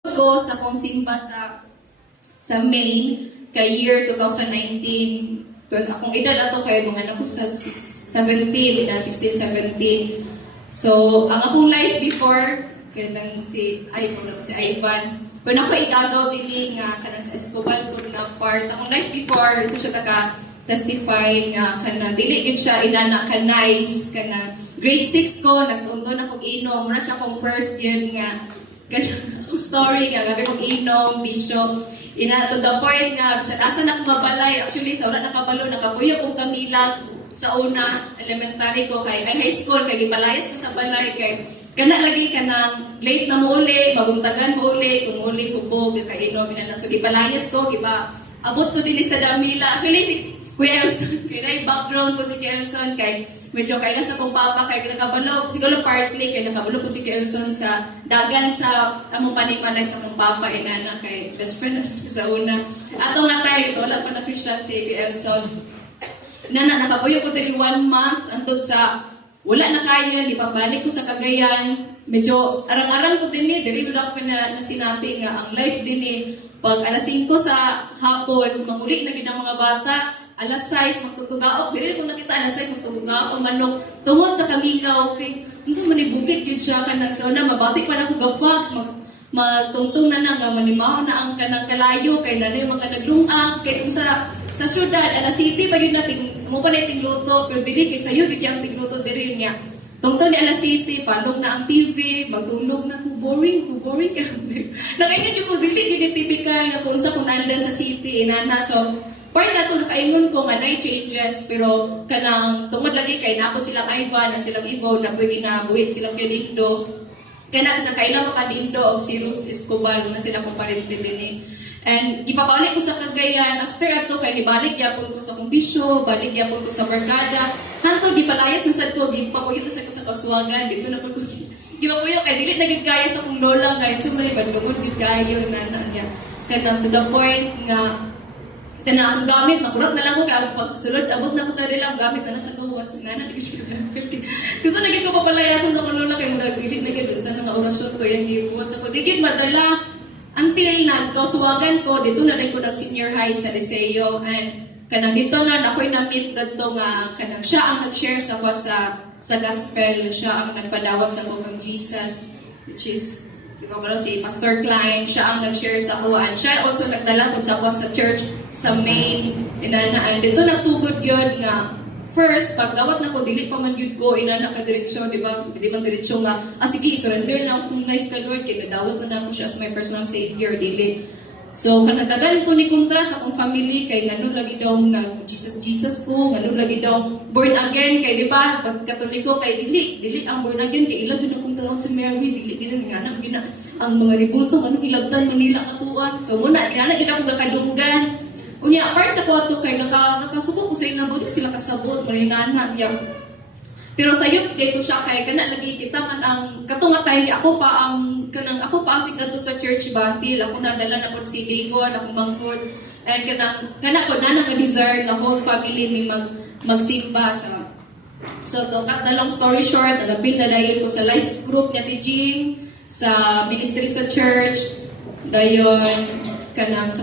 ko sa kong simba sa May kay year 2019. Akong edad ato kay mga anak ko sa 17, 16, 17. So, ang akong life before kay nang si Ivan. When ako igagaw dili nga kanang sa Escobal po nga part, akong life before ito siya testify nga kana dili gid siya inana ka nice kana grade 6 ko nagtunto na kog inom mura siya kong first year nga kanang story nga gabi kog inom bisyo ina to the point nga bisan asa na ko mabalay actually sa ura nakabalo nakapuyo kog kamilag sa una elementary ko kay high school kay gipalayas ko sa balay kay kana lagi kanang late na mo uli mabuntagan mo uli kung uli hubog kay inom ina so gipalayas ko giba abot ko dinhi sa Damila actually si Kuya Elson, kaya background po si Kuya Elson, kay medyo kailan sa kong papa, kay nakabalo, siguro partly, kay nakabalo po si Kuya Elson sa dagan sa among panimalay sa kong papa, inana, kay best friend na sa una. Ato nga tayo, ito, wala pa na Christian si Kuya Elson. Inana, nakapuyo ko diri 1 month, antod sa, wala na kaya, di pabalik ko sa Cagayan, medyo arang-arang ko din diri wala ko na sinati nga, ang life din pag alas 5 sa hapon, manguli na gid ang mga bata, alas 6 magtutugaok, dili ko nakita alas 6 magtutugaok ang manok tungod sa kamigaw kay unsa man bukid gid siya kanang sa una mabati pa na ko ga-fax magtungtong na nga manimaw na ang kanang kalayo kay nanay mga naglungag kay kung sa syudad alas 7 pa yun nating mo pa nating luto pero dili kay sayo gid yang tigluto diri niya tungtong ni alas 7 palong na ang TV magtulog na ko boring ka nakaingon yung po dili gid typical na kung sa kung andan sa city inana so part na ito, nakaingon ko nga na changes, pero kanang tungod lagi kay napod silang Ivan, na silang Ivo, na pwede na buwi silang Lindo. Kaya na, isang kailang makalindo o si Ruth Escobar, na sila kong parente din And ipapalik ko sa Cagayan, after ato, kay ibalik yapon ko sa kumbisyo, balik yapon ko sa Barkada. Hanto, di palayas na sad ko, di papuyo na sad ko sa Kaswagan, dito na po ko. Di papuyo, kay dilit na gigaya sa kong lola, ngayon sumali, bagumod gigayo na niya. Kaya to the point nga, kana ang gamit, makurot na lang ko kaya pag sulod, abot na ko sa nilang gamit na nasa gawas na nagiging siya gamit. Kasi nagiging ko papalayasan sa kanula kay murag dilit na gano'n sa mga orasyon ko yan gibuhat sa ko. Digit madala until nagkausuwagan ko, dito na rin ko nag-senior high sa Liceo and kanang dito na ako'y na-meet dito nga kanang siya ang nag-share sa ko sa gospel, siya ang nagpadawat sa kong Jesus, which is si Pastor Klein, siya ang nag-share sa kuhaan. Siya also nagdala ko sa church sa Maine. And dito nasugod yun nga, first, pagdawat na ko, dili pa man yun ko, inana ka diretsyon, di ba? Dili man diretsyon nga, sige, surrender na akong life ka Lord, kaya nadawat na ako siya as my personal savior, dili. So, kanadagan ito ni kontra sa akong family, kay ngano lagi daw nag-Jesus ko, ngano lagi daw born again, kay di ba, pag katoliko, kay dili ang born again, kay ilag yun akong talong sa Mary, dili nga na, ang mga ribulto, anong ilagdan, Manila katuan. So, muna, inana kita akong kakadunggan. Unya, apart sa kuwato, kay kakasuko ko sa inabot, sila kasabot, marinana, pero sa youth kay ko siya kay kana lagi kita man ang katunga time ako pa ang sigadto sa church bantil ako nadala na pod si Devon ako mangkod and kana ko na nag-desire the whole family may magsimba sa so to cut the long story short nalabil na dayon ko sa life group niya ti Jean sa ministry sa church dayon kanang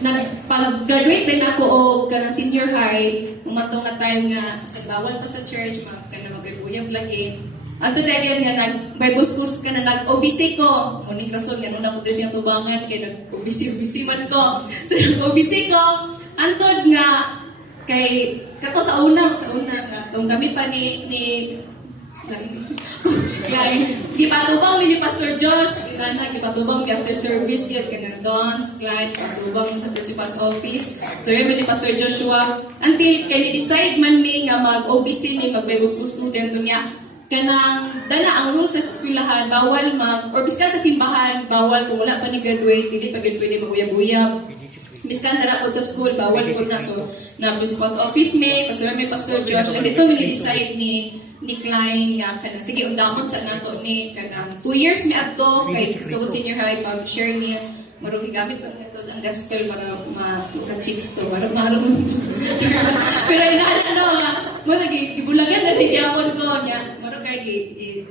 nag-graduate din ako o kanang senior high umatong na time nga sa bawal pa sa church kana magayuyab lagi ato dahil nga nag-Bible schools ka na nag-OBC ko muning rason nga nung napunta siyang tubangan kay nag-OBC man ko so nag-OBC ko antod nga kay kato sa una nga tong kami pa ni Coach Klein. Gipatubang ni Pastor Josh, gipatubang after service yun, kanang Dons, Klein, gipatubang sa principal's office. So yun ni Pastor Joshua. Until decide man mi nga mag-OBC mi, mag-Bible school student niya, kanang dala ang rules sa eskwelahan, bawal or biskan sa simbahan, bawal kung wala pa ni graduate, hindi pa pwede mag-uyab-uyab. Biskan tara po sa school, bawal po na. So, na principal's office may Pastor Josh, and ito decide ni Klein nga kanang sige undamon sa nato ni kanang 2 years mi adto kay so senior high pag share niya marumi gamit ito ang gospel para ma chicks to para pero ina mo lagi gibulagan na gyapon ko niya. Maro kay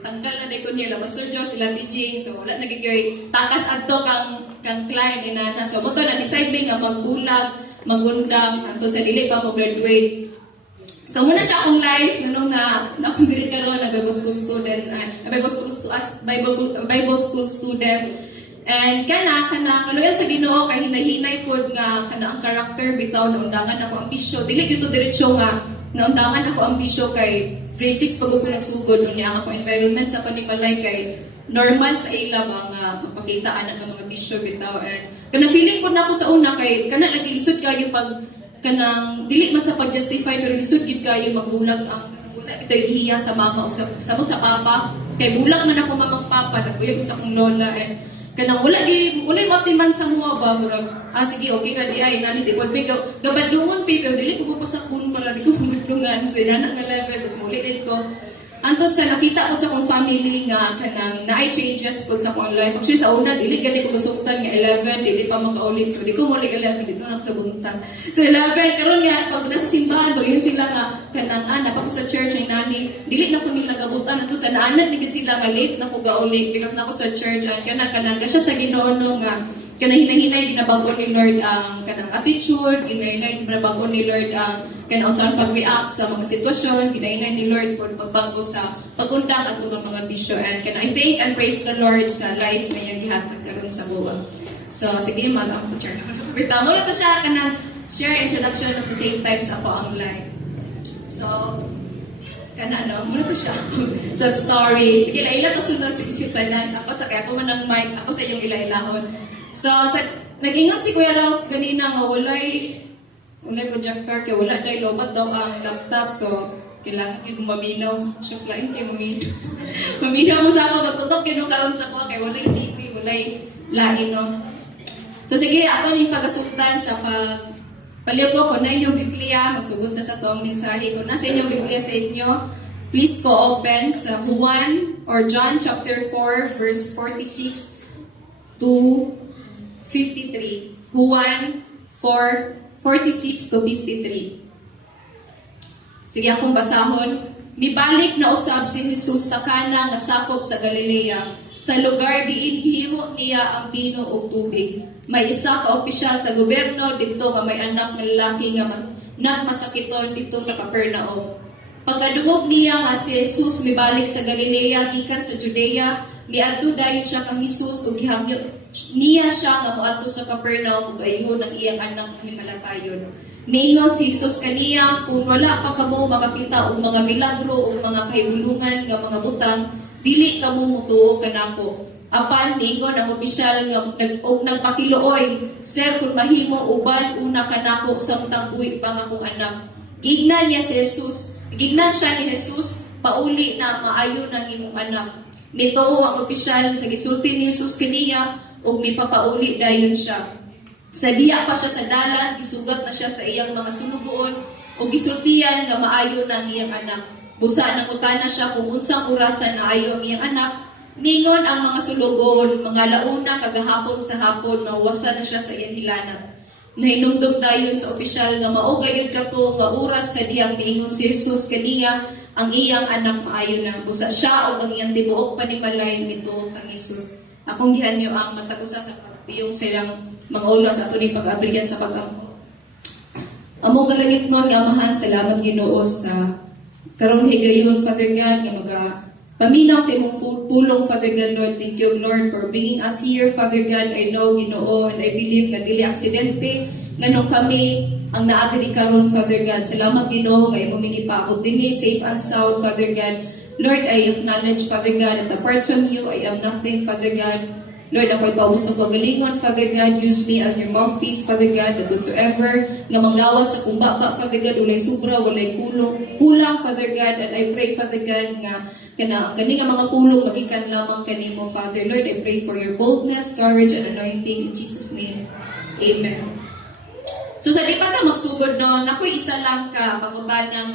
tanggal na ko niya la Pastor Josh ila teaching. So wala nagigay takas adto kang client inana. So mo to na decide mi nga magbulag, magundang antud sa dili pa mo graduate. So muna siya akong life na akong diri karon na Bible school students and Bible school student. And kana kaloyan sa Ginoo kay hinay-hinay pod nga kana ang character bitaw na undangan ako ang bisyo. Dili gyud to diretso nga naundangan ako ang bisyo kay grade 6 pag ko nagsugod unya ako environment sa panimalay kay normal sa ila mga magpakitaan ang mga bisyo bitaw. And kana feeling pod nako sa una kay kana lagi lisod kayo pag kanang dili man sa pag-justify pero lisod gid kayo magbulag ang wala ito ihiya sa mama o sa papa kay bulag man ako mamang papa nagkuyog ko sa akong lola and kanang wala matiman sa mga ba murag sige okay ra di ay nani di pod may gabadungon pero dili ko papasakon para di ko madungan sa ina nga level mas muli din ko antod sa nakita ko sa akong family nga kanang naay changes po sa akong life. Actually sa una dili gani ko kasuktan nga 11 dili pa makaulit so di ko muli 11 dito na sa buntag. So 11 karon nga pag nasa simbahan do yun sila nga kanang pa ko sa church ay nani dili na ko nila gabutan antod sa naanad ni gid sila nga late na ko gauli because na ko sa church and kanang siya sa Ginoo nga kanang hinahinay ginabago ni Lord ang kanang attitude, hinahinay ginabago ni Lord ang kanang unsang pag-react sa mga sitwasyon, hinahinay ni Lord por pagbago sa pagundang ato ng mga bisyo. And can I thank and praise the Lord sa life na yung gihatag karon sa buwan. So sige mag-ang po church. Wait, mo na to siya kanang share introduction at the same time sa ako ang life. So muna to siya. So story. Sige, ila to sunod sige tanan. Ako sa kaya ko man ang mic, ako sa inyong ilailahon. So, nag-ingon si Kuya Ralph ganina nga walay projector kay wala dahil lobat daw ang laptop. So, kailangan yun maminaw. Shock lang kayo maminaw. Maminaw mo sa ako, magtutok yun karon sa ko kay walay TV, walay lain, no? So, sige, ako yung pag-asuktan sa paliw ko na yung Biblia, magsugod na sa ito ang mensahe. Kung nasa inyong Biblia sa inyo, please go open sa Juan or John chapter 4 verse 46 to 53. Juan 4:46 to 53. Sige akong basahon. Mibalik na usab si Jesus sa Kana nga sakop sa Galilea, sa lugar diin gihimo niya ang pino ug tubig. May isa ka opisyal sa gobyerno didto nga may anak nga lalaki nga nagmasakiton dito sa Capernaum. Pagkadungog niya nga si Jesus mibalik sa Galilea gikan sa Judea, miadto dayon siya kang Jesus ug gihangyo niya siya nga moadto sa Capernaum ug ayon ang iyang anak nga himalatayon. Miingon si Jesus kaniya kung wala pa kamo makakita og mga milagro ug mga kahibulungan nga mga butang, dili kamo mutuo kanako. Apan miingon ang opisyal nga nagpakiluoy, Sir, kung mahimo uban una kanako samtang uwi pa nga akong anak. Gignan niya si Jesus. Gignan siya ni Jesus, pauli na maayo ng imong anak. Mituo ang opisyal sa gisulti ni Jesus kaniya ug mipapauli dayon siya. Sa diya pa siya sa dalan, gisugat na siya sa iyang mga sunugoon ug gisultian nga maayo ng iyang anak. Busa nang utana siya kung unsang orasan na ayo ang iyang anak. Mingon ang mga sulugoon, mga launa kagahapon sa hapon, mawasa na siya sa iyang hilanat. Nahinumdum dayon sa opisyal nga mao gayud kato nga oras sa diyang miingon si Jesus kaniya ang iyang anak maayo na. Busa siya ug ang iyang tibuok panimalay mituo ang Jesus. Akong gihanyo ang matagusa sa pagpiyong silang mga ulo sa ato ni pag-abrigan sa pag-ampo. Among kalangit nun nga amahan, salamat Ginoo sa karong higayon, Father God, nga paminaw sa imong pulong, Father God, Lord. Thank you, Lord, for bringing us here, Father God. I know, Ginoo, and I believe nga dili aksidente nga nung kami ang naadiri karon, Father God. Salamat, Ginoo, nga imong migipaabot dinhi safe and sound, Father God. Lord, I acknowledge, Father God, that apart from you, I am nothing, Father God. Lord, ako'y paubos ng pagalingon, Father God. Use me as your mouthpiece, Father God, that whatsoever nga manggawas sa kumbaba, Father God, walay sobra, walay kulang, Father God. And I pray, Father God, nga kani nga mga pulong magikan lamang kanimo, Father. Lord, I pray for your boldness, courage, and anointing in Jesus' name. Amen. So sa di pa na magsugod no, ako'y isa lang ka pangutanang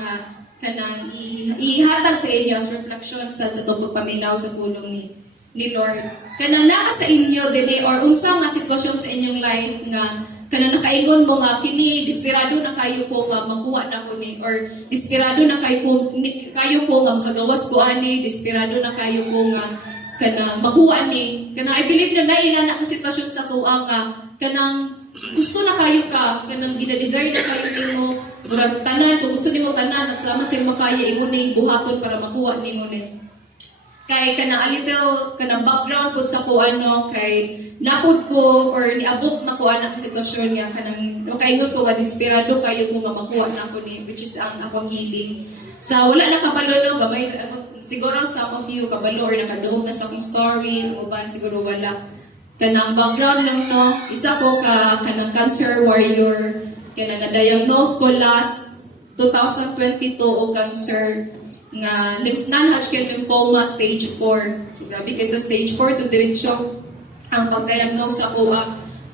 kanang ihatag sa inyo as reflection sa itong pagpaminaw sa pulong ni ni Lord. Kanang naa sa inyo dinhi or unsa nga sitwasyon sa inyong life nga kanang nakaingon mo nga kini desperado na kayo ko nga makuha na ko ni, or desperado na kayo ko nga makagawas ko ani, desperado na kayo ko nga kanang makuha ni. Kanang I believe na naila na ka sitwasyon sa tuwa ka kanang gusto na kayo ka, kanang gina-desire na kayo nimo, murag tanan, kung gusto nimo tanan, at salamat sa makaya, imo na yung buhaton para makuha nimo ni. Kay kanang a little, kanang background po sa ko ano, kay napod ko, or niabot na ko ang sitwasyon niya, kanang makaingon ko nga, desperado kayo kung nga makuha na ako ni, which is ang akong healing. Sa wala na kabalo, no, gamay, siguro some of you kabalo, or nakadoom na sa akong story, ang uban, siguro wala. Kanang background lang no, isa ko kanang cancer warrior, kanang na-diagnose ko last 2022 o cancer nga non-Hodgkin lymphoma stage 4. So grabe kito stage 4 to diretso ang pag-diagnose ako.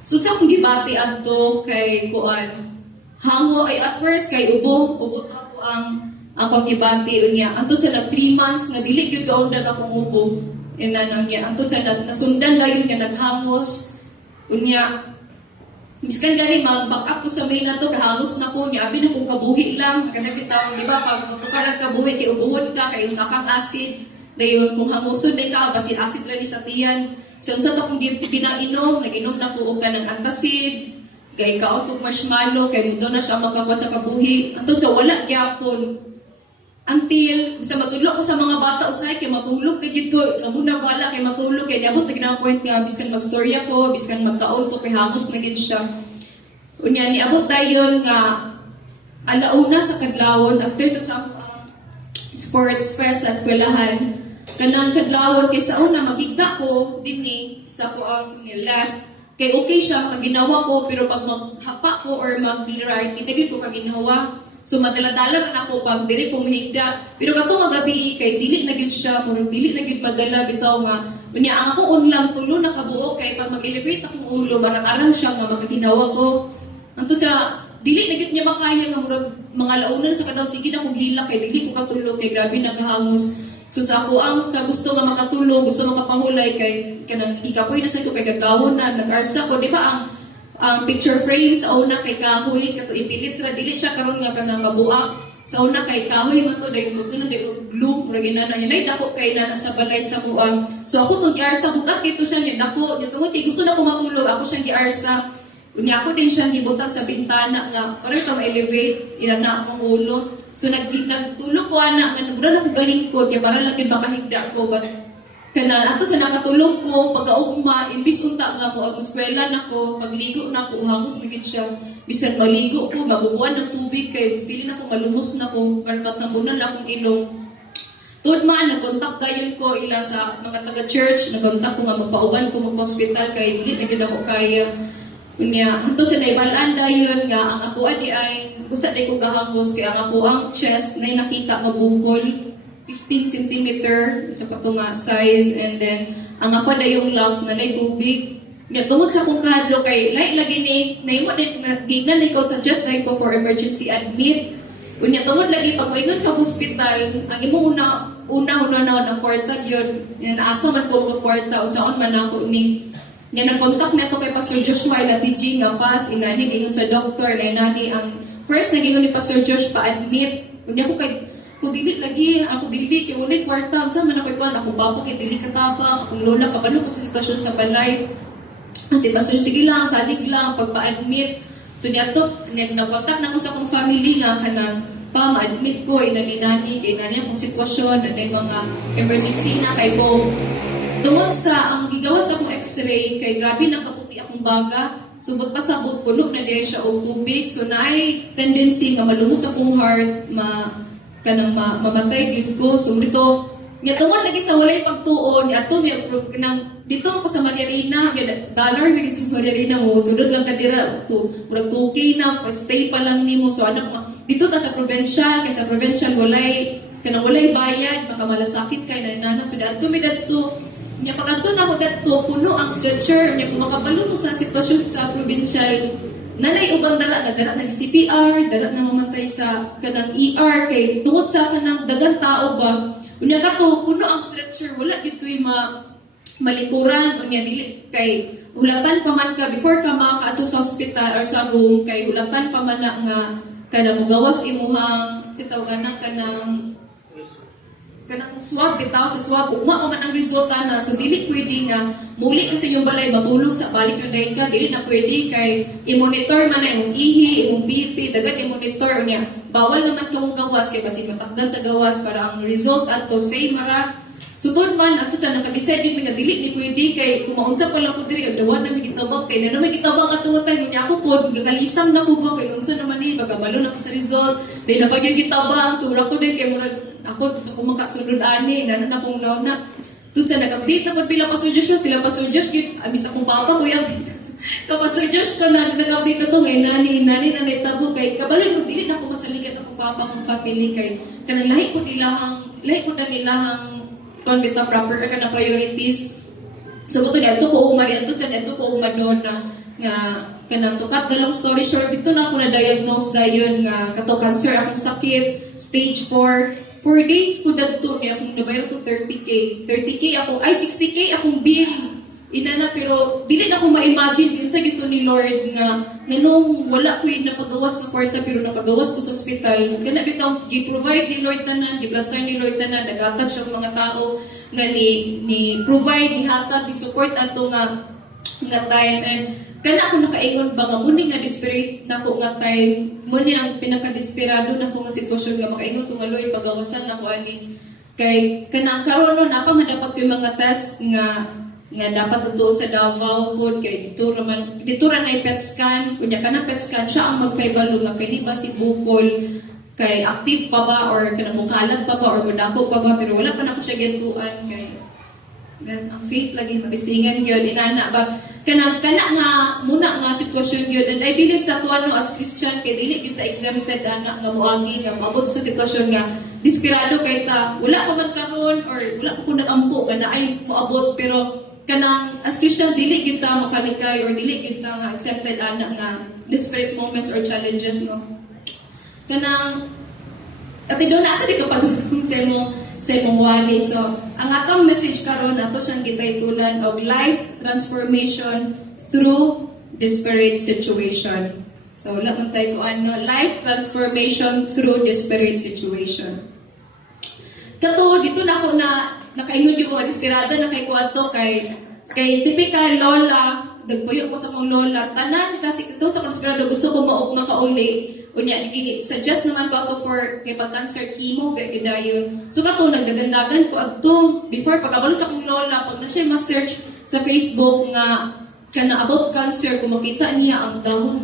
So sa akong gibati adto kay kuan hango ay at first kay ubot ako ang akong gibati unya antud sa 3 months nga dili gyud kaundag akong ubo. Inanong niya, ang tutsa na nasundan na yun niya naghangos. Unya, miskan gani, mag-back up ko sa may na to, kahangos na ko niya, abi na kong kabuhi lang. Maganda kita, di ba, pag matukar ang kabuhi, kay ubuhon ka, kay usakang acid. Dayon, kung hanguson din ka, basin acid lang sa tiyan. So, unsa to kung pinainom, nag-inom na ko ka ng antacid, kay kaot kong marshmallow, kay mudo na siya magkakot sa kabuhi. Ang tutsa, wala gyapon. Until, bisa matulog ko sa mga bata, usay, kay matulog, kay ko, muna wala, kay matulog, kay niabot, na point nga, biskan mag-storya ko, biskan magkaon ko, kay hamos na gid siya. Unya, niabot dayon nga, alauna sa kadlawon, after to sa sports fest at eskwelahan, kanang kadlawon, kay sa una, magigda ko, dinni, sa ko out to left, kay okay siya, makaginawa ko, pero pag maghapa ko, or mag-ride, hindi ko kaginawa. So madala-dala na ako pag dili ko mahigda. Pero kato nga gabi kay dili na gyud siya, murag dili na gyud madala bitaw nga. Unya ang ako unlang tulo na kabuo kay pag mag-elevate akong ulo, marang-arang siya nga makaginawa ko. Anto sa dili na gyud niya makaya nga murag mga launan sa kadawon sige na kog hila kay dili ko katulog kay grabe nagahangos. So sa ako ang kagusto nga makatulog, gusto makapahulay kay kanang ikapoy na sa ko kay kadlawon na nag-arsa ko, di ba ang picture frame sa una kay kahoy kato ipilit ra dili siya karon nga kanang mabuak sa una kay kahoy man to dayon to na day glue mura ginana niya dako kay na sa balay sa buang. So ako tong giarsa bukat kito siya ni dako tungod kay gusto na ko matulog ako siyang giarsa unya ako din siyang gibutang sa bintana nga para to ma-elevate ina na akong ulo. So nagtulog ko ana nga nabura na ko galingkod kay para lang gid makahigda ko but kana ato sa nakatulog ko pagkaugma imbis unta nga mo ang eskwela nako pagligo nako hangos na gid siya bisan maligo ko mabubuan ng tubig kay pili na ko malumos na ko para matambunan lang akong ilong tud man nagkontak gayon ko ila sa mga taga church nagkontak ko nga magpauban ko magpa-hospital kay dili na gid ako kaya unya hantud sa naibalaan dayon nga ang ako adi ay busa day ko gahangos kay ang ako ang chest nay nakita nga bukol 15 cm sa kato nga size and then ang ako na yung lungs na nay tubig nga tungod sa kong kahadlo kay lagi ni nahimo din gignan ko suggest na ko for emergency admit unya tungod lagi pag moingon ka hospital ang imo una na kwarta yun naasa man ko ka kwarta unsaon man ako ni nga nag-contact na to kay Pastor Joshua ila TG nga pas inani ingon sa doctor na inani ang first nagingon ni Pastor Josh pa admit unya ko kay kung dili lagi, ako dili, kaya ulit kwarta, saan man ako ikuan, ako babo, kaya dili katabang, akong lola, kabalo ko sa sitwasyon sa balay. Kasi pasyon, sige lang, salig lang, pagpa-admit. So niyato, nagwatak na ko sa akong family nga, kanang ma-admit ko, inaninani, kaya nani akong sitwasyon, na mga emergency na, kay ko. Tungod sa, ang gigawa sa akong x-ray, kay grabe nakaputi akong baga, subot pa sabot, puno na dahil siya o tubig, so naay tendency nga malumos akong heart, kanang mamatay din ko. So dito, niya tungod lagi sa walay pagtuon, niya ato may kanang dito ko sa Maria Rina, dollar na sa Maria Rina mo, tudod lang ka dira, murag 2K na, stay pa lang nimo. So anak dito ta sa provincial, kay sa provincial walay bayad, baka malasakit kay nanana. So ato mi dadto, niya pag ato na ko dadto, puno ang stretcher, niya kung makabalo mo sa sitwasyon sa provincial, nanay ubang dala na CPR, dala na mamatay sa kanang ER kay tungod sa kanang dagang tao ba. Unya kato puno ang stretcher, wala gid ko malikuran unya dili kay hulatan pa man ka before ka makaato sa hospital or sa home kay hulatan pa man na nga kada mo gawas imuhang sitaw kanang swab bitaw sa swab ugma man ang resulta na so dili pwede nga muli kasi yung balay matulog sa balik na dayon ka dili na pwede kay i-monitor man na imong ihi imong BP dagat i-monitor unya bawal naman kang gawas kay basi matakdan sa gawas para ang result ato say mara sutod man ato sa naka-decide yung nga dili ni pwede kay kumaunsa pa lang ko diri dawa na may gitabang kay na may gitabang ato tay niya ako pod gagalisam na ko ba kay unsa naman ni bagabalo na ko sa result dili na pag yung gitabang sura ko din kay murag ako gusto ko makasunod ani na kong law na tud sa nag-update na pod pila Pastor Joshua sila Pastor Josh gid amis akong papa kuya ka Pastor Josh ko na nag-update na to ngay nani na naitabo kay kabalo ko dili na ko masaligan akong papa kong family kay kanang lahi ko ilahang kon bitaw proper ka na priorities so buto dito ko umari ato sa dito ko umadona nga kanang tukat na long story short dito na ako na diagnose dayon nga kato cancer akong sakit stage 4 days ko dadto niya akong nabayar to 30k ako ay 60k akong bill inana pero dili na ko ma-imagine yun sa gito ni Lord nga nganong wala ko yung napagawas na kwarta pero nakagawas ko sa hospital kana bitaw gi-provide ni Lord tanan gi-blessar ni Lord tanan nagatag siya mga tao nga ni provide ni hatag ni support ato nga time and kana ako nakaingon ba nga muni nga desperate na ko nga time muni ang pinaka-desperado na ko nga sitwasyon nga makaingon ko nga Lord pagawasan na ko ani kay kanang karon no napa man dapat ko yung mga test nga dapat tutuon sa Davao pod kay dito ra na PET scan kunya kana PET scan siya ang magpaybalo nga kay di ba si bukol kay active pa ba or kanang mukalat pa ba or mudako pa ba pero wala pa na ko siya gentuan kay ang faith lagi matisingan gyud inana but kana nga muna nga sitwasyon gyud and I believe sa tuwa no as Christian kay dili gyud ta exempted ana nga moagi nga maabot sa sitwasyon nga desperado kay ta wala pa man karon or wala pa kun nagampo kana ay moabot pero kanang as Christians dili gyud ta makaligay or dili gyud ta nga accepted ana nga desperate moments or challenges no kanang ati do na asa di ka padulong sa imong wali so ang atong message karon ato siyang gitaytulan og life transformation through desperate situation so wala man tayo ano life transformation through desperate situation kato dito na ako na nakaingon yung mga desperada na kay kuwato kay typical lola nagpuyo ko sa mong lola tanan kasi ito sa desperado gusto ko makauli unya suggest naman ko ato for kay pag-cancer chemo gidayon so kato nagdagandagan ko adto before pagkabalo sa akong lola pag na siya ma-search sa Facebook nga kana about cancer kung makita niya ang dahon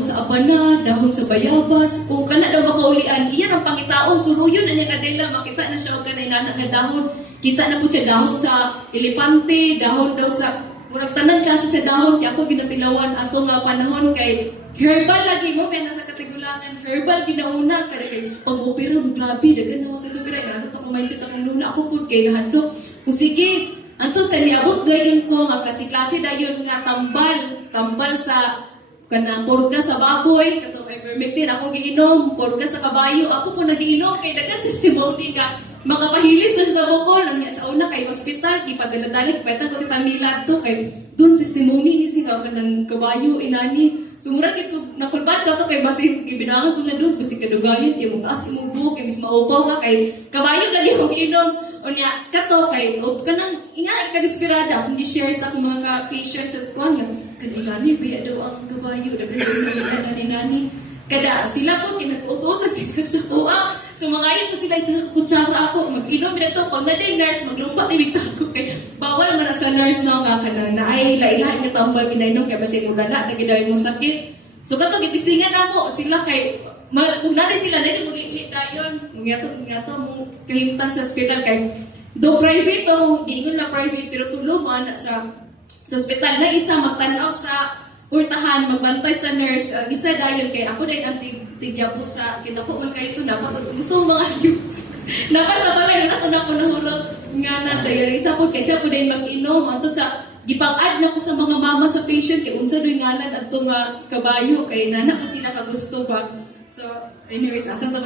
sa abana, dahon sa bayabas, kung kana daw makaulian, iyan ang pangitaon, suruyon na niya kadela, makita na siya o kanay nana nga dahon, kita na po siya dahon sa elepante, dahon daw sa, murag tanan kasi sa dahon, kaya ako ginatilawan, ato nga panahon kay herbal lagi mo, may nasa kategulangan, herbal ginauna, kaya kay pag-opera, grabe, dagan naman kasi opera, kaya ito ang mindset akong luna, ako po kay nahandok, kung sige, antod sa niabot dayon ko, nga klase dayon nga tambal sa kana porga sa baboy katong ivermectin ako giinom porga sa kabayo ako po nagiinom kay dagan testimony nga makapahilis ko sa bukol unya sa una kay hospital gipadala-dali peta ko titamilad to kay dun testimony ni singa kanang kabayo inani sumura gid nakulbad ka to kay basi gibinangan ko na dun basi kadugayon kay mo taas imong buhok kay mis maupaw nga kay kabayo lagi ko giinom unya kato kay kanang ina ka desperada kung gi-share sa akong mga patients sa kuan nga kanilani kaya daw ang kabayo dagan na nani kada sila po kinag-utosan sila sa kuha so mangayon po sila sa kutsara ako mag-inom dito pag na day nurse maglumba ibig ko kay bawal man sa nurse no nga kanang na ay lailahan nga tambal kinainom kay basi mo dala na gidawin mo sakit so kato gipisingan ako sila kay kung nari sila na muli dayon ngato mo kahimtan sa hospital kay do private o gingon na private pero tulo mo ana sa hospital na isa magtanaw sa purtahan magbantay sa nurse isa dayon kay ako din ang tigya po sa kinako man kayo to dapat gusto mo mga nakasabay na to na ko nahurot nga na dayon isa po kay siya po din mag-inom antud sa gipag-add na ko sa mga mama sa patient kay unsa doy ngalan adto nga kabayo kay nana ko sila kagusto pa So, anyways, asa to?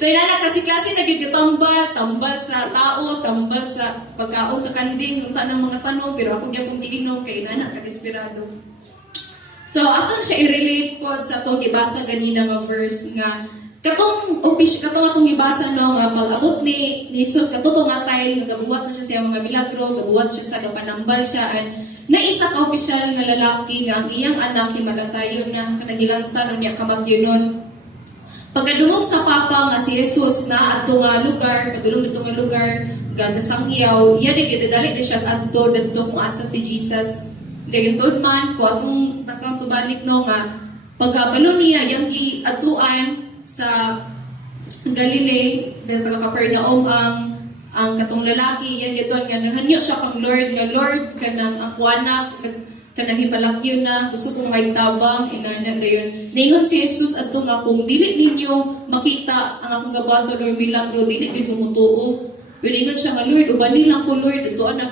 So, inana kasi klase nagigitambal, tambal sa tao, tambal sa pagkaon sa kanding, unta ng mga tanong, pero ako gyapon giinom kay inana ka desperado. So, aton siya i-relate po sa atong gibasa ganina nga verse nga katong atong gibasa no nga pag-abot ni Jesus katong nga time nga gabuhat na siya sa mga milagro, gabuhat siya sa gapanambal siya and naisa ka opisyal nga lalaki nga ang iyang anak himalatayon na kanagilantan niya kamatyonon. Pagkadungog sa papa nga si Jesus na adto nga lugar, padulong dito nga lugar, gagasangyaw, iya di gidadali di siya adto dito kung asa si Jesus. Dayon tod man ko atong pasang tubalik no nga pagkabalo niya yang giadtuan sa Galilee, dahil taga Capernaum ang katong lalaki, yan giton nga naghanyo siya kang Lord nga Lord kanang ako anak kanang himalakyon na gusto kong tabang inana dayon ningon si Jesus adto nga kung dili ninyo makita ang akong gabaton or milagro dili gyud mumutuo pero ingon siya nga Lord ubani lang ko Lord adto anak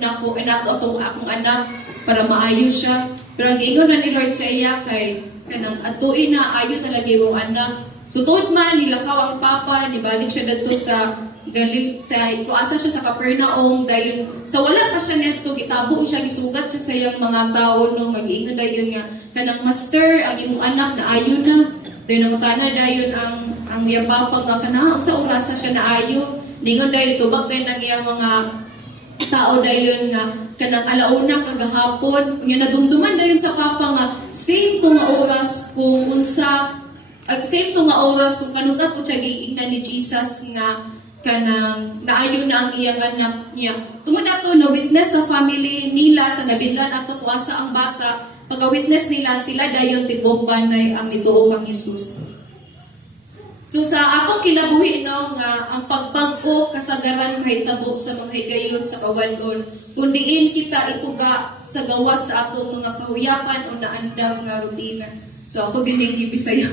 nako atong akong anak para maayos siya pero ang ingon na ni Lord sa iya kay kanang atuin na ayo na lagi mong anak so tuod man nilakaw ang papa nibalik siya dito sa kuasa siya sa Capernaum dayon sa wala pa siya neto gitabo siya gisugat siya sa iyang mga tao no mag-ingon dayon nga kanang master ang imong anak na ayo na dayon ang tana dayon ang iyang papa nga kana unsa orasa siya na ayo ningon dayon tubag dayon ang iyang mga tao dayon nga kanang alauna kagahapon nga nadumduman dayon sa papa nga same to nga oras kung unsa same to nga oras kung kanusa po siya giingnan ni Jesus nga kanang naayo na ang iyang anak niya. Tungod ato no witness sa family nila sa nabilan ato kuasa ang bata pagka-witness nila sila dayon tibomban na ang nituo kang Jesus. So sa atong kinabuhi no nga ang pagpag-o kasagaran mahitabo sa mga higayon sa kawadon kun diin kita ipuga sa gawas sa atong mga kahuyapan o naandam nga rutina. So ako gining Bisaya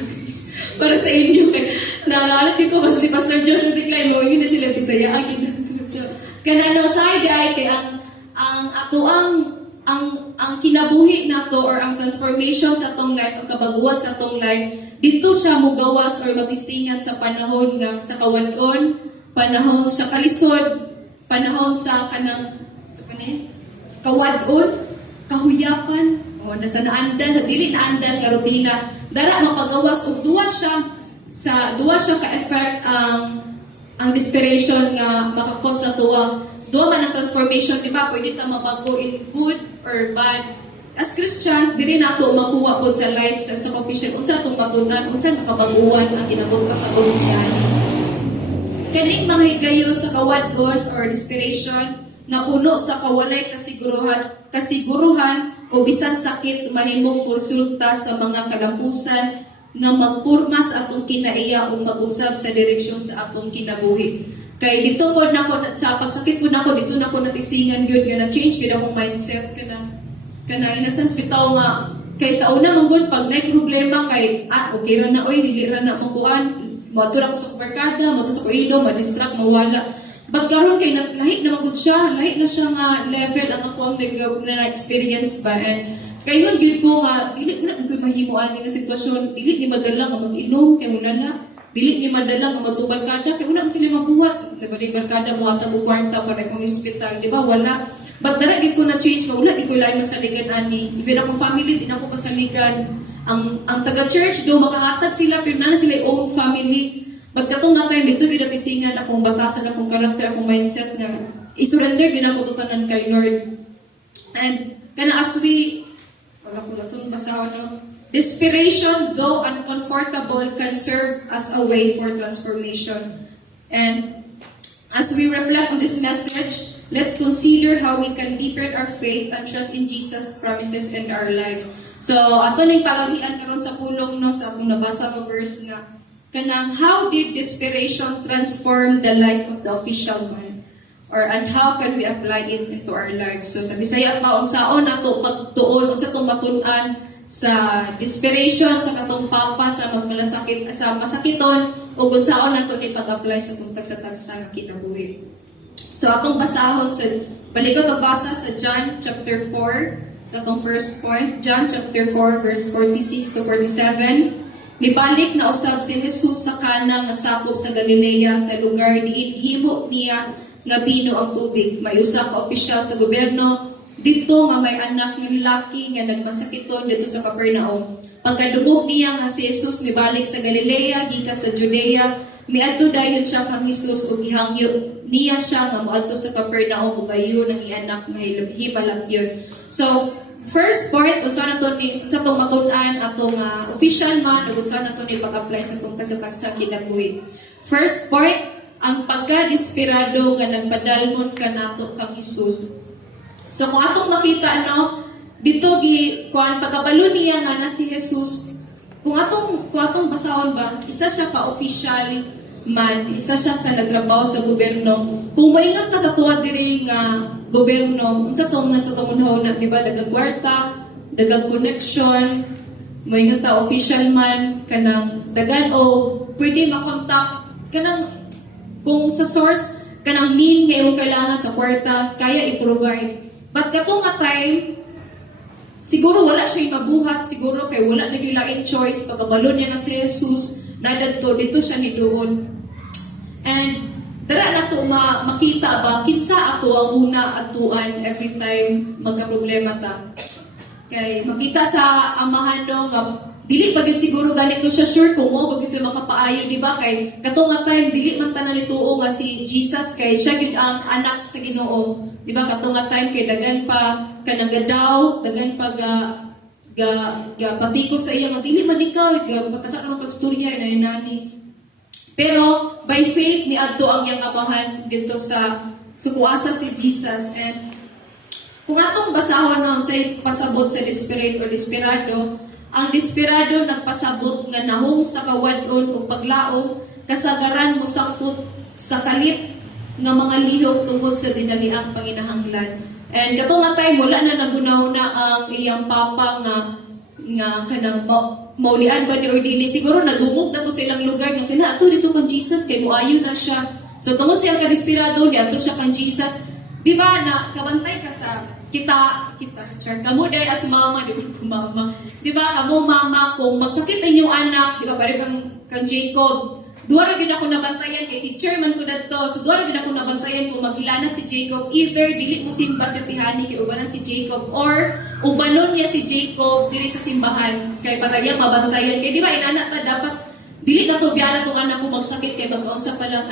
para sa inyo kay naalala ko mas si Pastor John si Klein mo yun na sila Bisaya agin. So kanano side ay kay ang ato ang kinabuhi nato or ang transformation sa atong life ang kabaguhan sa atong life dito siya mugawas or matistingan sa panahon nga sa kawadon, panahon sa kalisod, panahon sa kanang kawadon, kahuyapan, o nasa naandan, sa dili naandan nga rutina, dara mapagawas ug duwa siya ka-effect ang desperation nga makakos sa tuwa. Duwa man ang transformation, di ba? Pwede ta mabago in good or bad. As Christians, dili nato makuha po sa life sa confession unsa tong matunan, unsa nga kabaguhan ang ginabot pa sa pagbuyan. Kaning mga higayon sa kawadon or desperation na puno sa kawalay kasiguruhan o bisan sakit mahimong konsulta sa mga kalampusan nga magpurma sa atong kinaiya o mag-usab sa direksyon sa atong kinabuhi. Kay dito po nako sa pagsakit po nako dito nako natistingan gyud nga na-change gyud akong mindset kana in a sense bitaw nga kay sa una mong good pag may problema kay okay ra na oy dili ra na makuan motor ako sa barkada motor sa kuilo ma-distract mawala. Bagkaron kay lahi na magud siya, lahi na siya nga level ang ako ang na-experience ba and kayon gyud ko nga dili na gyud mahimuan nga sitwasyon, dili ni madala nga mag-inom kay wala na, dili ni madala nga matubal kada kay wala man sila mabuhat, diba di barkada mo hatag og kwarta para sa hospital, di ba wala. But dara gyud ko na change nga wala di ko lain masaligan ani, even akong family din ako pasaligan. Ang taga-church do makahatag sila pero na sila own family. Pagkatong nga time dito, ginapisingan akong batasan akong karakter, akong mindset na i-surrender din ako tutanan kay Lord. And kana as we, wala ko lang itong basahan, no? Desperation, though uncomfortable, can serve as a way for transformation. And as we reflect on this message, let's consider how we can deepen our faith and trust in Jesus' promises in our lives. So, ato na yung pagahian karon sa pulong, no, sa akong nabasa mo verse na kanang how did desperation transform the life of the official man and how can we apply it into our lives. So sa Bisaya pa unsaon nato pagtuon unsa tong matun-an sa desperation sa katong papa sa magmalasakit sa masakiton ug unsaon nato ni pag-apply sa tuntag sa tagsa nga kinabuhi. So atong basahon sa palikot og basa sa John chapter 4 sa atong first point, John chapter 4 verse 46 to 47. Mibalik na usab si Jesus sa Kana nga sakop sa Galilea sa lugar ni himo niya nga bino ang tubig. May usa ka opisyal sa gobyerno dito nga may anak ng lalaki nga nagmasakiton dito sa Capernaum. Pagkadubog niya nga si Jesus mibalik sa Galilea gikan sa Judea, miadto dayon siya kang Jesus ug gihangyo niya siya nga moadto sa Capernaum ug ayon ang ianak nga hibalak yun. So first part, unsa na to ni unsa tong matun-an atong official man ug unsa na to ni pag-apply sa tong kasatag sa kinabuhi. First part, ang pagka-desperado nga nagpadalgon kanato kang Hesus. So kung atong makita dito kuan pagkabalo niya nga na si Jesus, kung atong basahon ba, isa siya ka official man, isa siya sa nagrabaho sa gobyerno. Kung maingat ka sa tuwa diri nga gobyerno, unsa tong nasa tumunhaw na, di ba, dagang kwarta, dagang connection, maingat ta official man, kanang dagan o pwede makontak, kanang kung sa source, kanang mean nga imong kailangan sa kwarta, kaya i-provide. But katong nga time, siguro wala siya mabuhat, siguro kay wala na lain choice, pagkabalo niya na si Jesus, nadadto, dito siya ni doon. And dara na to makita ba kinsa ato ang una atuan every time magka-problema ta. Kay makita sa amahan nga dili pa gyud siguro ganito siya sure kung mo bagito makapaayo, di ba? Kay kato nga time dili man tanan nituo nga si Jesus kay siya gyud ang anak sa Ginoo. Di ba? Kato nga time kay dagan pa kanagadaw, dagan pa ga patiko sa iya nga dili man ikaw ga mataka naman pagstorya nani. Pero by faith ni adto ang yang amahan dito sa kuasa si Jesus. And kung atong basahon say pasabot sa desperate or desperado, ang desperado nagpasabot nga nahong sa kawadon o paglaom kasagaran mo sangput sa kalit nga mga lihok tungod sa dinaliang panginahanglan. And kato nga time wala na nagunahuna ang iyang papa nga kanang maulian ba ni or dili, siguro nagumog na to sa ilang lugar nga kina ato dito kang Jesus kay moayo na siya. So tungod siya ka desperado ni ato siya kang Jesus, di ba na kabantay ka sa kita kamo dai as mama, di ba mama, di ba kamo mama kung magsakit inyong anak, di ba pare kang Jacob, duwa ra gyud ako nabantayan kay teacher man ko dadto, so duwa ra gyud ako nabantayan kung maghilanat si Jacob, either dili mo simba sa tihani kay ubanan si Jacob or ubalon niya si Jacob diri sa simbahan kay para iya mabantayan kay di ba inana ta dapat dili na to biya tong anak ko magsakit kay magkaunsa pa lang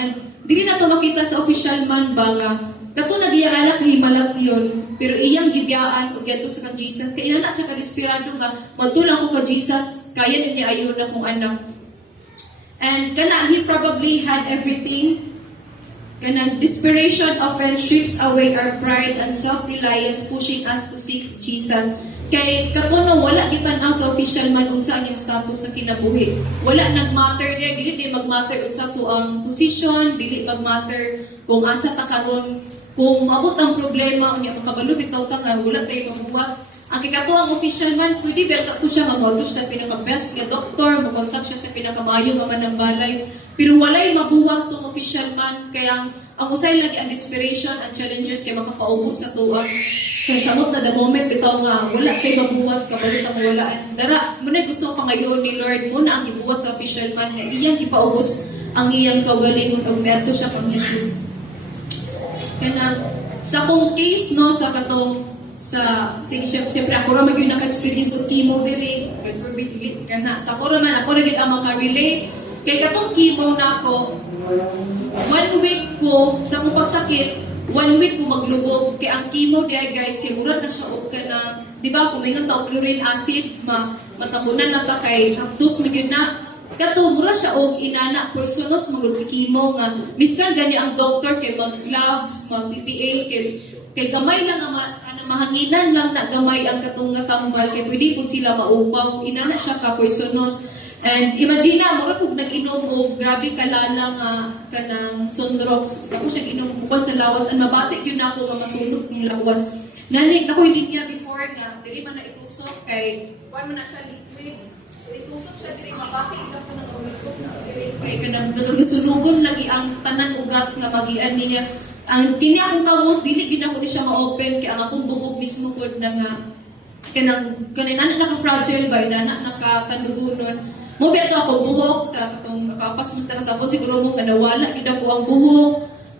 dili na to makita sa official man ba nga kato nagiyala kay himalat yon pero iyang gibiyaan og gadto sa kang Jesus kay inana siya ka desperado nga magtulang ko ka Jesus kaya niya ayon na kong anak. And he probably had everything. Desperation often strips away our pride and self-reliance, pushing us to seek Jesus. Kay katuno wala gitan-aw sa official man unsa ang status sa kinabuhi. Wala nagmatter niya, dili magmatter unsa to ang position, dili magmatter kung asa ta karon, kung maabot ang problema unya makabalo bitaw ta nga wala tay mabuhat. Ang kikatuang official man, pwede ba to siya mamoto sa pinaka-best nga doktor, makontak siya sa pinaka-mayo nga manambalay. Pero walay mabuwag tong official man, kaya ang usay lagi ang desperation and challenges kay makapaubos sa tuwa. Kaya samot na the moment bitaw nga wala kay mabuwag kapalit ang walaan. Dara, muna gusto pa ngayon ni Lord, muna ang ibuwat sa official man nga iyang ipaubos ang iyang kaugalingon og meto siya kang Jesus. Kaya sa kong case sa katong siyempre ako ra magyud naka-experience sa chemo diri, God forbid gana sa ako ra gid ang maka-relate kay katong chemo na ako 1 week ko sa kong pagsakit 1 week ko maglubog kay ang chemo guys kay mura na siya og kana di ba kung may ta og urine acid matabunan na ta kay hapdos magyud na kato mura siya og inana poisonous magud si chemo nga miskan gani ang doctor kay mag-gloves mag-PPA kay gamay lang mahanginan lang na gamay ang katong nga tambal kay pwede kung sila maupaw inana siya ka poisonous. And imagine mo kung nag-inom og grabe kalala nga kanang Sunrox tapos siya inom bukod sa lawas ang mabatik yun ako nga masunog ng lawas nani nakoy linya before nga dili man na itusok kay kuan man na siya liquid so itusok siya diri mabatik na ko nang umitok na diri kay kanang sunugon lagi ang tanan ugat nga magian niya. Ang kini akong kamot dili gid ako ni siya ma-open kay ang akong bubog mismo pod na nga kanang naka-fragile ba naka-tandugunon. mo beto ako buhok sa katong nakapas mas nakasabot siguro mo nga nawala gid ako ang buhok,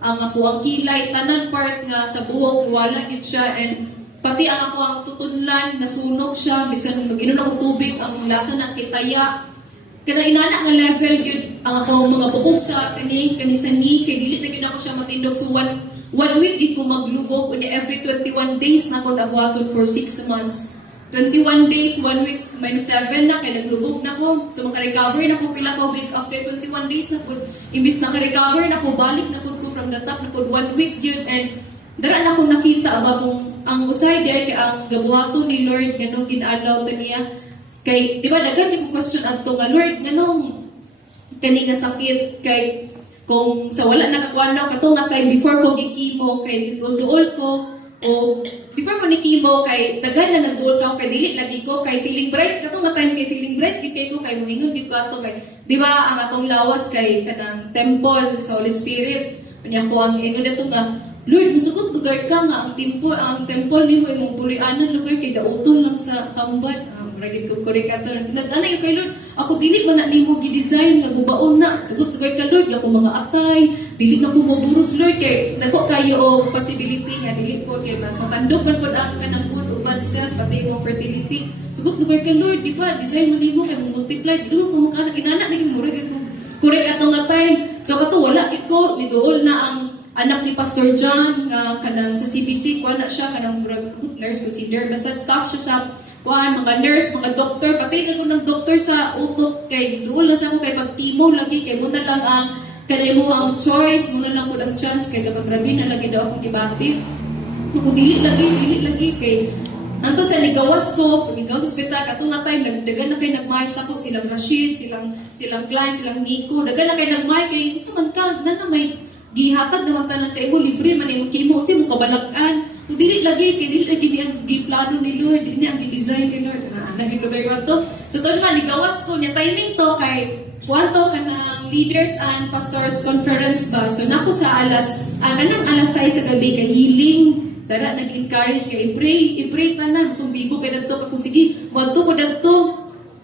ang ako ang kilay, tanan part nga sa buhok wala gid siya, and pati ang ako ang tutunlan nasunog siya bisan mag-inom ako tubig ang lasa na kitaya. Kana inana nga level gyud ang ako mga bukog sa kani sa ni kay dili na gyud ako siya matindog, so one week gid ko maglubog unya every 21 days na ako nabuhaton for 6 months. 21 days, 1 week, -7 na, kaya naglubog na ko. So, makarecover na ko pila ka week. After 21 days na po, imbis nakarecover na ko, balik na po ko from the top na po, 1 week yun. And, dara na ko nakita ba kung ang usay kay ang gabuhato ni Lord, ganong ginalaw ta niya. Kay, di ba, dagan yung question ato nga, Lord, ganong kani nga sakit, kay, kung sa wala nakakuha na, kato nga kay, before ko gikimo, kay, duol ko, o before ko ni chemo kay daghan na nagduol sa ako kay dili lagi ko kay feeling bright kato matime kay feeling bright gid ko kay moingon gid ko ato kay di ba ang atong lawas kay kanang temple sa Holy Spirit unya ko ang ingon dito nga Lord musugod lugar ka nga ang temple nimo imong pulianan lugar kay dauton lang sa tambad ragid ko korek ato nag-anay kay Lord ako dili man na nimo gi-design nga gubaon na sugod lugar ka Lord ako mga atay dili na ko moburos Lord kay nako kayo o possibility nga dili ko kay matandog man pud ang kanang good o bad cells pati yung fertility sugod lugar ka Lord di ba design mo nimo kay multiply dili mo mo kana inana naging murag ko korek ato nga time so kato wala ko niduol na ang anak ni Pastor John nga kanang sa CBC kuha na siya kanang nurse consider basta staff siya sa kuan mga nurse mga doktor pati na ko ng doktor sa utok kay duol na sa ako kay pagtimo lagi kay mo na lang ang kanay mo ang choice mo na lang pud ang chance kay kapag grabe na lagi daw akong debate ako dili lagi kay anto sa ligawas ko ligawas sa ospital kato nga time nagdagan na kay nagmahay sa ko silang Rashid silang Klein silang Nico dagan na kay nagmahay kay unsa man ka na may gihatag naman tanan sa imo libre man imong chemo unsa mo kabalakan so dili lagi kay dili lagi ni ang giplano ni Lord dili ang gi-design ni Lord nagilubay ko to so to man ligawas ko nya timing to kay kuanto kanang leaders and pastors conference ba so nako sa anang alas 6 sa gabi kay healing dara nag-encourage kay i-pray tanan tong bibo kay dadto ako sige moadto ko dadto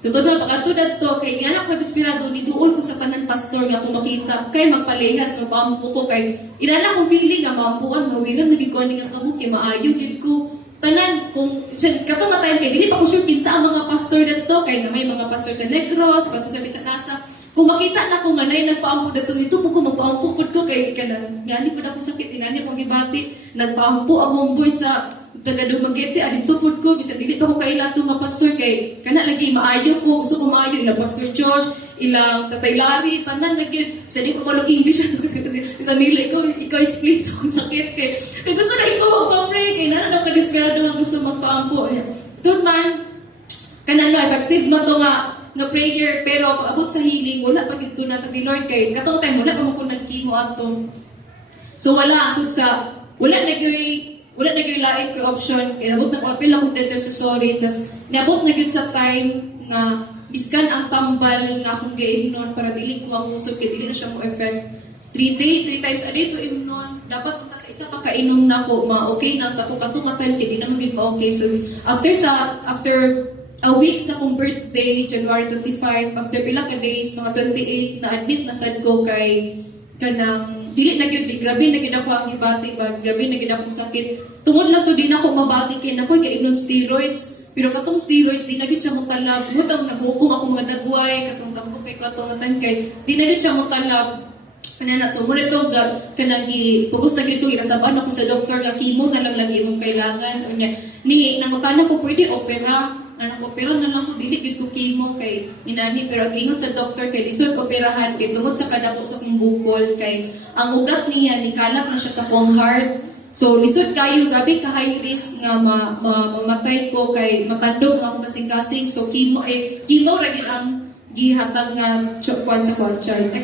so to na pagadto dadto kay ana ko desperado ni duol ko sa tanan pastor nga ako makita kay magpalehan sa paampo ko kay inana ko feeling nga maampuan mawiran naging ko ni nga kamo kay maayo gid ko tanan kung kato matayon kay dili pa ko sure kinsa ang mga pastor dadto kay na may mga pastor sa Negros pastor sa Bisanasa kung makita na ko nga nay nagpaampo dadto ito mo ko magpaampo pud ko kay kanang gani pud ako sakit inani akong gibati nagpaampo ang homeboy sa taga Dumaguete adito pud ko bisan dili pa ko kailato nga pastor kay kana lagi maayo ko gusto ko maayo ilang Pastor George ilang Tatay Larry tanan lagi sa di ko malo English kasi nila ikaw explain sa akong sakit kay gusto na ikaw magpa-pray kay nana ka desperado nga gusto magpaampo tun man kanang effective mo to nga prayer pero abot sa healing wala pa gid na kay Lord kay katong time wala pa mo ko nag-chemo ato so wala akod sa wala na gyud lain ko option kay nabot na ko apil ako dito sa sorry tas niabot na gyud sa time nga biskan ang tambal nga akong gi-ignore para dili ko ang usog kay dili na siya mo effect 3 times a day to inom dapat unta sa isa pa kainom na ko okay na ako katumatan kay di na magid pa okay so after a week sa akong birthday, January 25, after pila ka days, mga 28, na-admit na sad ko kay kanang, dili na gyud grabe na gyud ako ang gibati ba, grabe na gyud ako sakit. Tungod lang to, di na ako mabati kay na ko kainom steroids, pero katong steroids, di na gyud siya mutalab. Mutang naghukom ako mga dagway, katong tambok kay katong kay, di na gyud siya mutalab. Kanana, so muna ito, kanang pagos na gyud ko, ikasabahan ako sa doktor, nga chemo na lang lagi mong kailangan. Ni, nangutana ko, pwede opera, opera na lang ko dili gid ko chemo kay inani pero ingon sa doktor kay lisod operahan kay tungod sa kadako sa kong bukol kay ang ugat niya ni kalat na siya sa kong heart so lisod kayo gabi ka high risk nga mamatay ko kay matandog ako kasing-kasing so chemo ra gid ang gihatag nga kwan sa child ay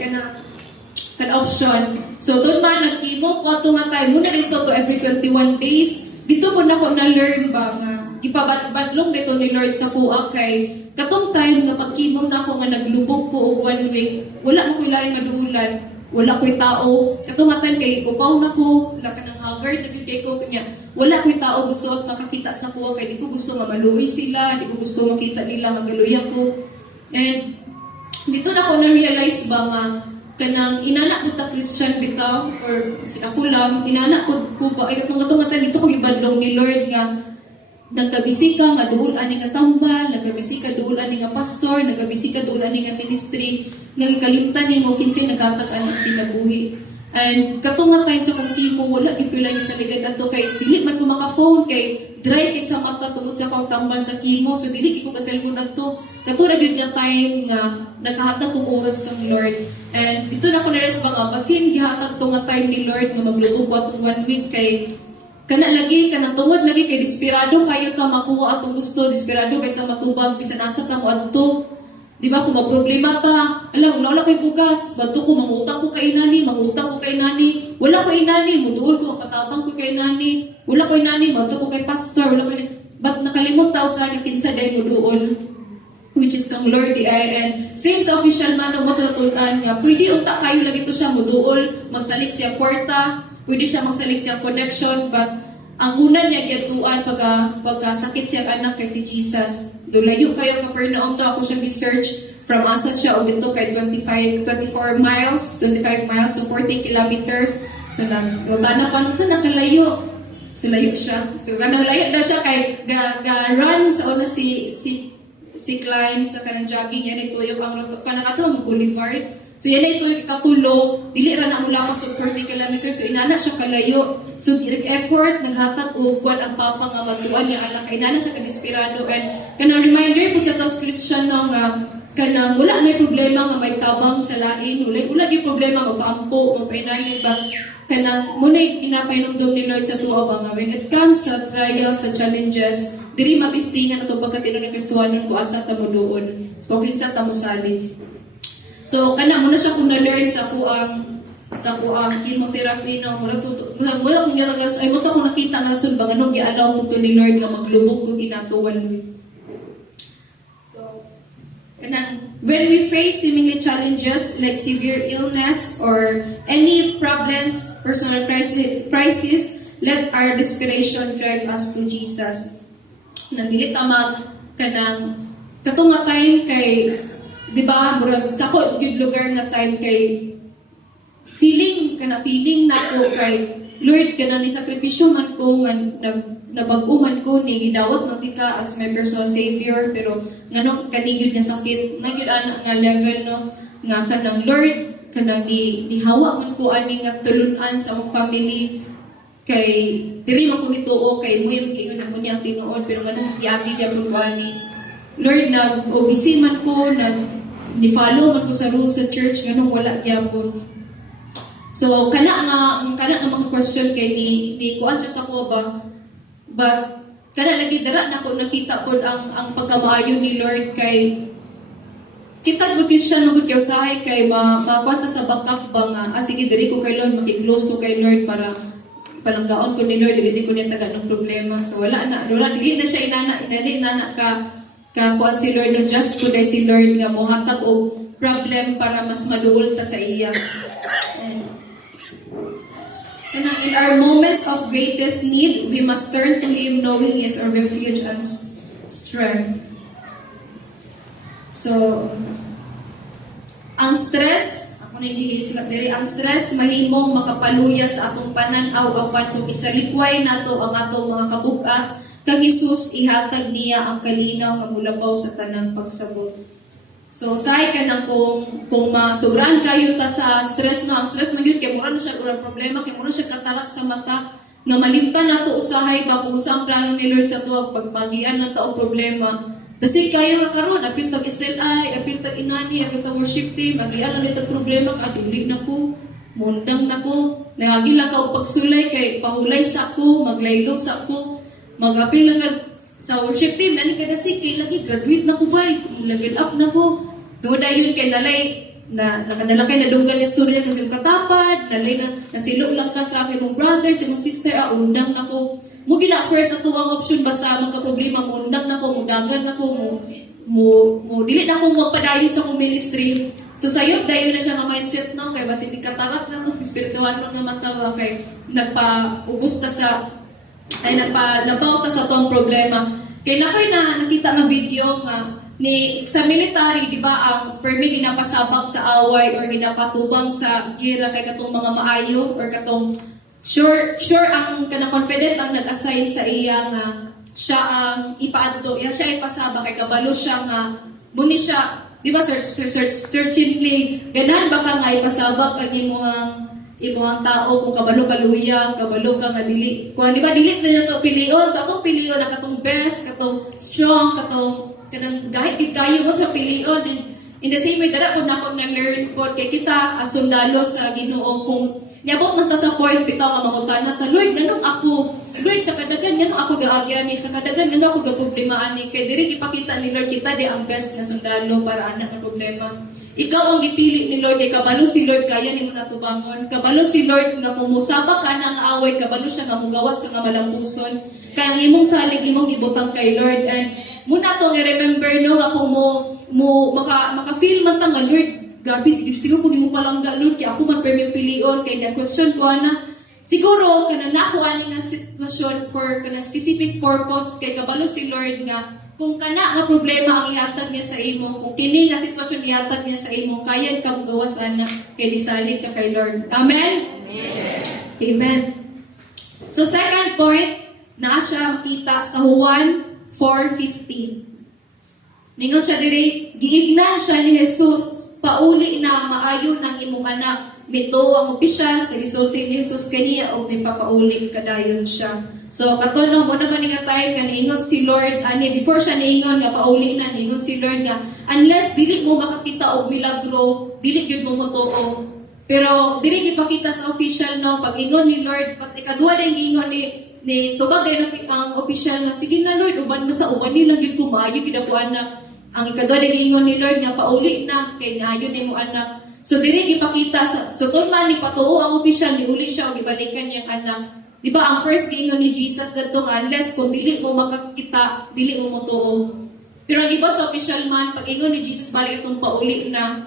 kan option so doon man nag-chemo ko tumatay muna dito to every 21 days dito ko na ko na-learn ba nga ipabadlong dito ni Lord sa kuha kay katong time nga pag-chemo na ako nga naglubog ko og 1 week wala ko ilain maduulan wala ko'y tao katong time kay upaw na ko wala ka ng haggard na kay ko kanya wala ko'y tao gusto at makakita sa kuha kay di ko gusto nga maluoy sila di ko gusto makita nila nga galuya ko and dito na ako na-realize ba nga kanang inana ko ta Christian bitaw or kasi ako lang inana ko ba ay katong nga dito ko ibadlong ni Lord nga nagkabisika nga duol ani nga tambal, nagkabisika duol ani nga pastor, nagkabisika duol ani nga ministry nga kalimtan nimo kinsay naghatag ani kinabuhi. And katong nga time sa kong kimo wala gyud ko lang sa ligad ato kay dili man ko maka-phone kay dry kay sa mata tungod sa akong tambal sa kimo so dili ko ka cellphone adto. Kato ra gyud nga time nga nakahatag kong oras kang Lord. And dito na ko na-realize ba nga patsin gihatag to nga time ni Lord nga maglubog ko atong 1 week kay kana lagi kanang tungod lagi kay desperado kayo ta makuha atong gusto, desperado kay ta matubag bisan asa ta mo adto. Di ba kung magproblema ta, alam wala kay bugas, badto ko mangutang ko kay nani, wala ko inani, muduol ko patabang ko kay nani, wala ko inani, badto ko kay pastor, wala ko but nakalimot ta sa kinsa day muduol, which is kang Lord di ay. And same sa official man mo tutulan nga pwede unta kayo lagi to siya muduol, magsalig siya kwarta, pwede siya magsalig siya connection, but ang una niya giyatuan pagka sakit siya anak kay si Jesus. Dulayo kayo Capernaum to ako siya research from asa siya o dito kay 24 miles, so 40 kilometers. So tanong ko sa nakalayo. So layo siya. So kanang layo daw siya kay run sa una si Klein sa kanang jogging yan ito yung ang kanakato ang boulevard. So yan ito yung katulo, dili ra na mula pa sa 40 kilometers, so inana siya kalayo. So direct effort, naghatag og kuan ang papa nga matuan niya anak, kay inana siya kadesperado. And kanang reminder po sa tos Christian no, nga kanang wala may problema nga may tabang sa lain, wala yung problema mapaampo, mapainahin ba. Kanang muna'y ginapainomdom ni Lord sa tuwa ba nga when it comes sa trials, sa challenges, diri mapistingan ato pagkatino ni Kristohanon ko asa ta mo doon, o kinsa ta mo salin. So kana mo na siya kung na-learn sa kuang chemotherapy no mula kung gilagaras ay mo to kung nakita nga rason ba ano gi-allow mo to ni Lord nga maglubog ko ginatuan mo. So kanang when we face seemingly challenges like severe illness or any problems, personal crisis, let our desperation drive us to Jesus. Nandili tamag kanang katong nga time kay di ba, murag sa ko good lugar nga time kay feeling na ko kay Lord kana ni sakripisyo man ko nga nabag-uman ko ni gidawat man tika as my personal savior pero ngano kani gyud nga sakit na gyud ana nga level no nga kanang Lord kanang ni hawa man ko ani nga tulunan sa akong family kay diri man ko nituo kay mo yung ingon mo niya tinuod pero ngano yagi gyapon ko ani Lord nag-obisi man ko ni-follow man ko sa rules sa church ganun wala gyapon. So kana nga mga question kay ni kuan sa ko ba but kana lagi dara na ko nakita pod ang pagkamaayo ni Lord kay kita jud Christian mo kay usahay kay makuha sa backup ba nga sige diri ko kay Lord maki-close ko kay Lord para pananggaon ko ni Lord dili ko niya taga ng problema so wala dili na siya inana ka kuan si Lord no just kuday si Lord nga mohatag og problem para mas maduol ta sa iya. And in our moments of greatest need, we must turn to Him knowing He is our refuge and strength. So, ang stress, ang stress mahimong makapaluya sa atong panan-aw apan kung isalikway nato ang atong mga kabugat kang Jesus ihatag niya ang kalinaw nga mulabaw sa tanang pagsabot. So say ka nang kung masobrahan kayo ta sa stress no, ang stress man gyud kay mura na siya urang problema kay mura siya katalak sa mata nga malimtan nato usahay ba kung sa ang plano ni Lord sa tuwa pagpagian na ta og problema. Kasi kayo nga karon apil tag SLI, apil tag inani, apil tag worship team, magian na nito problema ka dili na ko, mundang na ko, nagagi lang ka og pagsulay kay pahulay sa ko, maglaylo sa ko. Mag-apil lang sa worship team, nani kada kay lagi graduate na ko ba, level up na ko. Duda yun kay nalay na nakanalakay na dunggal yung storya kasi katapad, nalay na nasilo lang ka sa akin mong brother, sa mong sister, undang na ko. Mo gina first ato ang option basta magka-problema, undang na ko, mudagan na ko, mo dili na ko magpadayon sa akong ministry. So sayo dayon na siya nga mindset no kay basi di katarak na to espiritual nga mata kay nagpaubos ta sa ay nagpa sa tong problema. Kay nakoy na nakita nga video video nga ni sa military, di ba, ang permi ginapasabak sa away or ginapatubang sa gira kay katong mga maayo or katong sure ang kanang confident ang nag-assign sa iya nga siya ang ipaadto, siya ipasabak kay kabalo siya nga muni siya, di ba, certainly ganahan baka nga ipasabak ang imong tao kung kabalo ka luya, kabalo ka nga dili. Kung di ba dili na to pilion, so atong pilion ang katong best, katong strong, katong kanang gahit gid kayo mo sa pilion. And in the same way kada po nako na learn po kay kita as sundalo sa Ginoo kung niabot man ta sa point bitaw nga mangutana ta, Lord, ganun ako. Lord, sa kadagan ganun ako gaagyan ni, sa kadagan ganun ako gaproblemahan ni, kay diri ipakita ni Lord kita di ang best na sundalo para ana ang problema. Ikaw ang gipili ni Lord, kabalo si Lord kaya nimo natubangon. Kabalo si Lord nga kung musabak ka na nga away, kabalo siya nga mugawas ka nga malampuson. Kaya ang imong salig imong gibutang kay Lord. And muna to i-remember no nga kung maka-feel man ta nga Lord, grabe siguro kung di mo palangga Lord, kaya ako man permi pilion kay na question ko na siguro kana nako ani nga sitwasyon for kana specific purpose kay kabalo si Lord nga kung kana nga problema ang ihatag niya sa imo, kung kini nga sitwasyon ihatag niya sa imo, kaya ka magawas ana kay disalig ka kay Lord. Amen. Amen. So second point na siya makita sa Juan 4:15. Mingon siya diri, giignan siya ni Jesus, pauli na maayo ng imong anak. Mito ang opisyal sa resulti ni Jesus kaniya o may papauli kadayon siya. So katuno mo naman nga tayo kaniingon si Lord ani before siya niingon nga pauli na niingon si Lord nga unless dili mo makakita og milagro, dili gyud mo motuo. Pero dili gipakita sa official no pag ingon ni Lord, pag ikaduha ding ingon ni tubag ang official nga sige na Lord uban mo sa uban nila gyud ko maayo gid ako anak. Ang ikaduha ding ingon ni Lord nga pauli na kay naayo nimo anak. So diri gipakita sa tunman ni patuo ang official ni uli siya og ibalikan niyang anak. Di ba ang first giingon ni Jesus dadto unless kung dili mo makakita, dili mo motuo. Pero ang iba sa official man pag ingon ni Jesus balik itong pauli na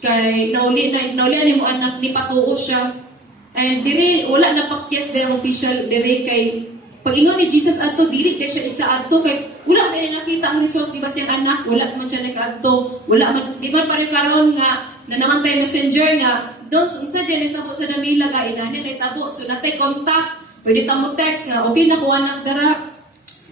kay nauli ni mo anak ni patuo siya. And diri wala na pakyes ba ang official diri kay pag ingon ni Jesus adto dili kay siya isa adto kay wala man nakita ang result di ba siyang anak, wala man siya nag-adto, wala man di man pare karon nga na naman tayo messenger nga doon unsa din tabo sa Damila ga inani na tabo so natay contact pwede ta mo text nga okay na ko anak dara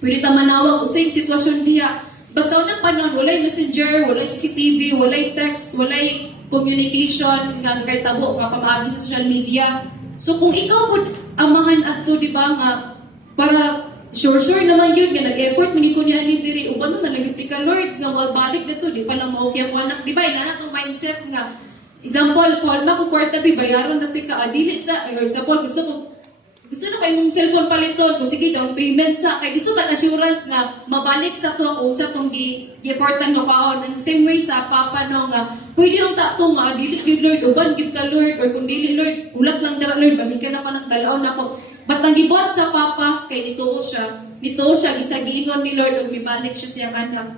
pwede ta manawag unsay sitwasyon diya but sa unang panahon walay messenger, walay CCTV, walay text, walay communication nga kay tabo nga pamaagi sa social media. So kung ikaw pud amahan adto di ba nga para sure naman yun nga nag-effort mani ko ni ani diri uban na nalagiti ka Lord nga magbalik dito di pa lang maokya ko anak di ba ina to mindset nga example Paul mako kwarta bi bayaron dati ka adili sa or example gusto na kay mong cellphone paliton ko sige down payment sa kay gusto ta assurance nga mabalik sa to kung sa tong gi-effortan mo kaon and same way sa papa no nga pwede ang tato nga adili gid Lord uban gid ka Lord or kung dili Lord ulat lang dara Lord balikan na pa ng dalaon nako. But ang gibot sa papa kay nituo siya gisagiingon ni Lord ug mibalik siya siyang anak.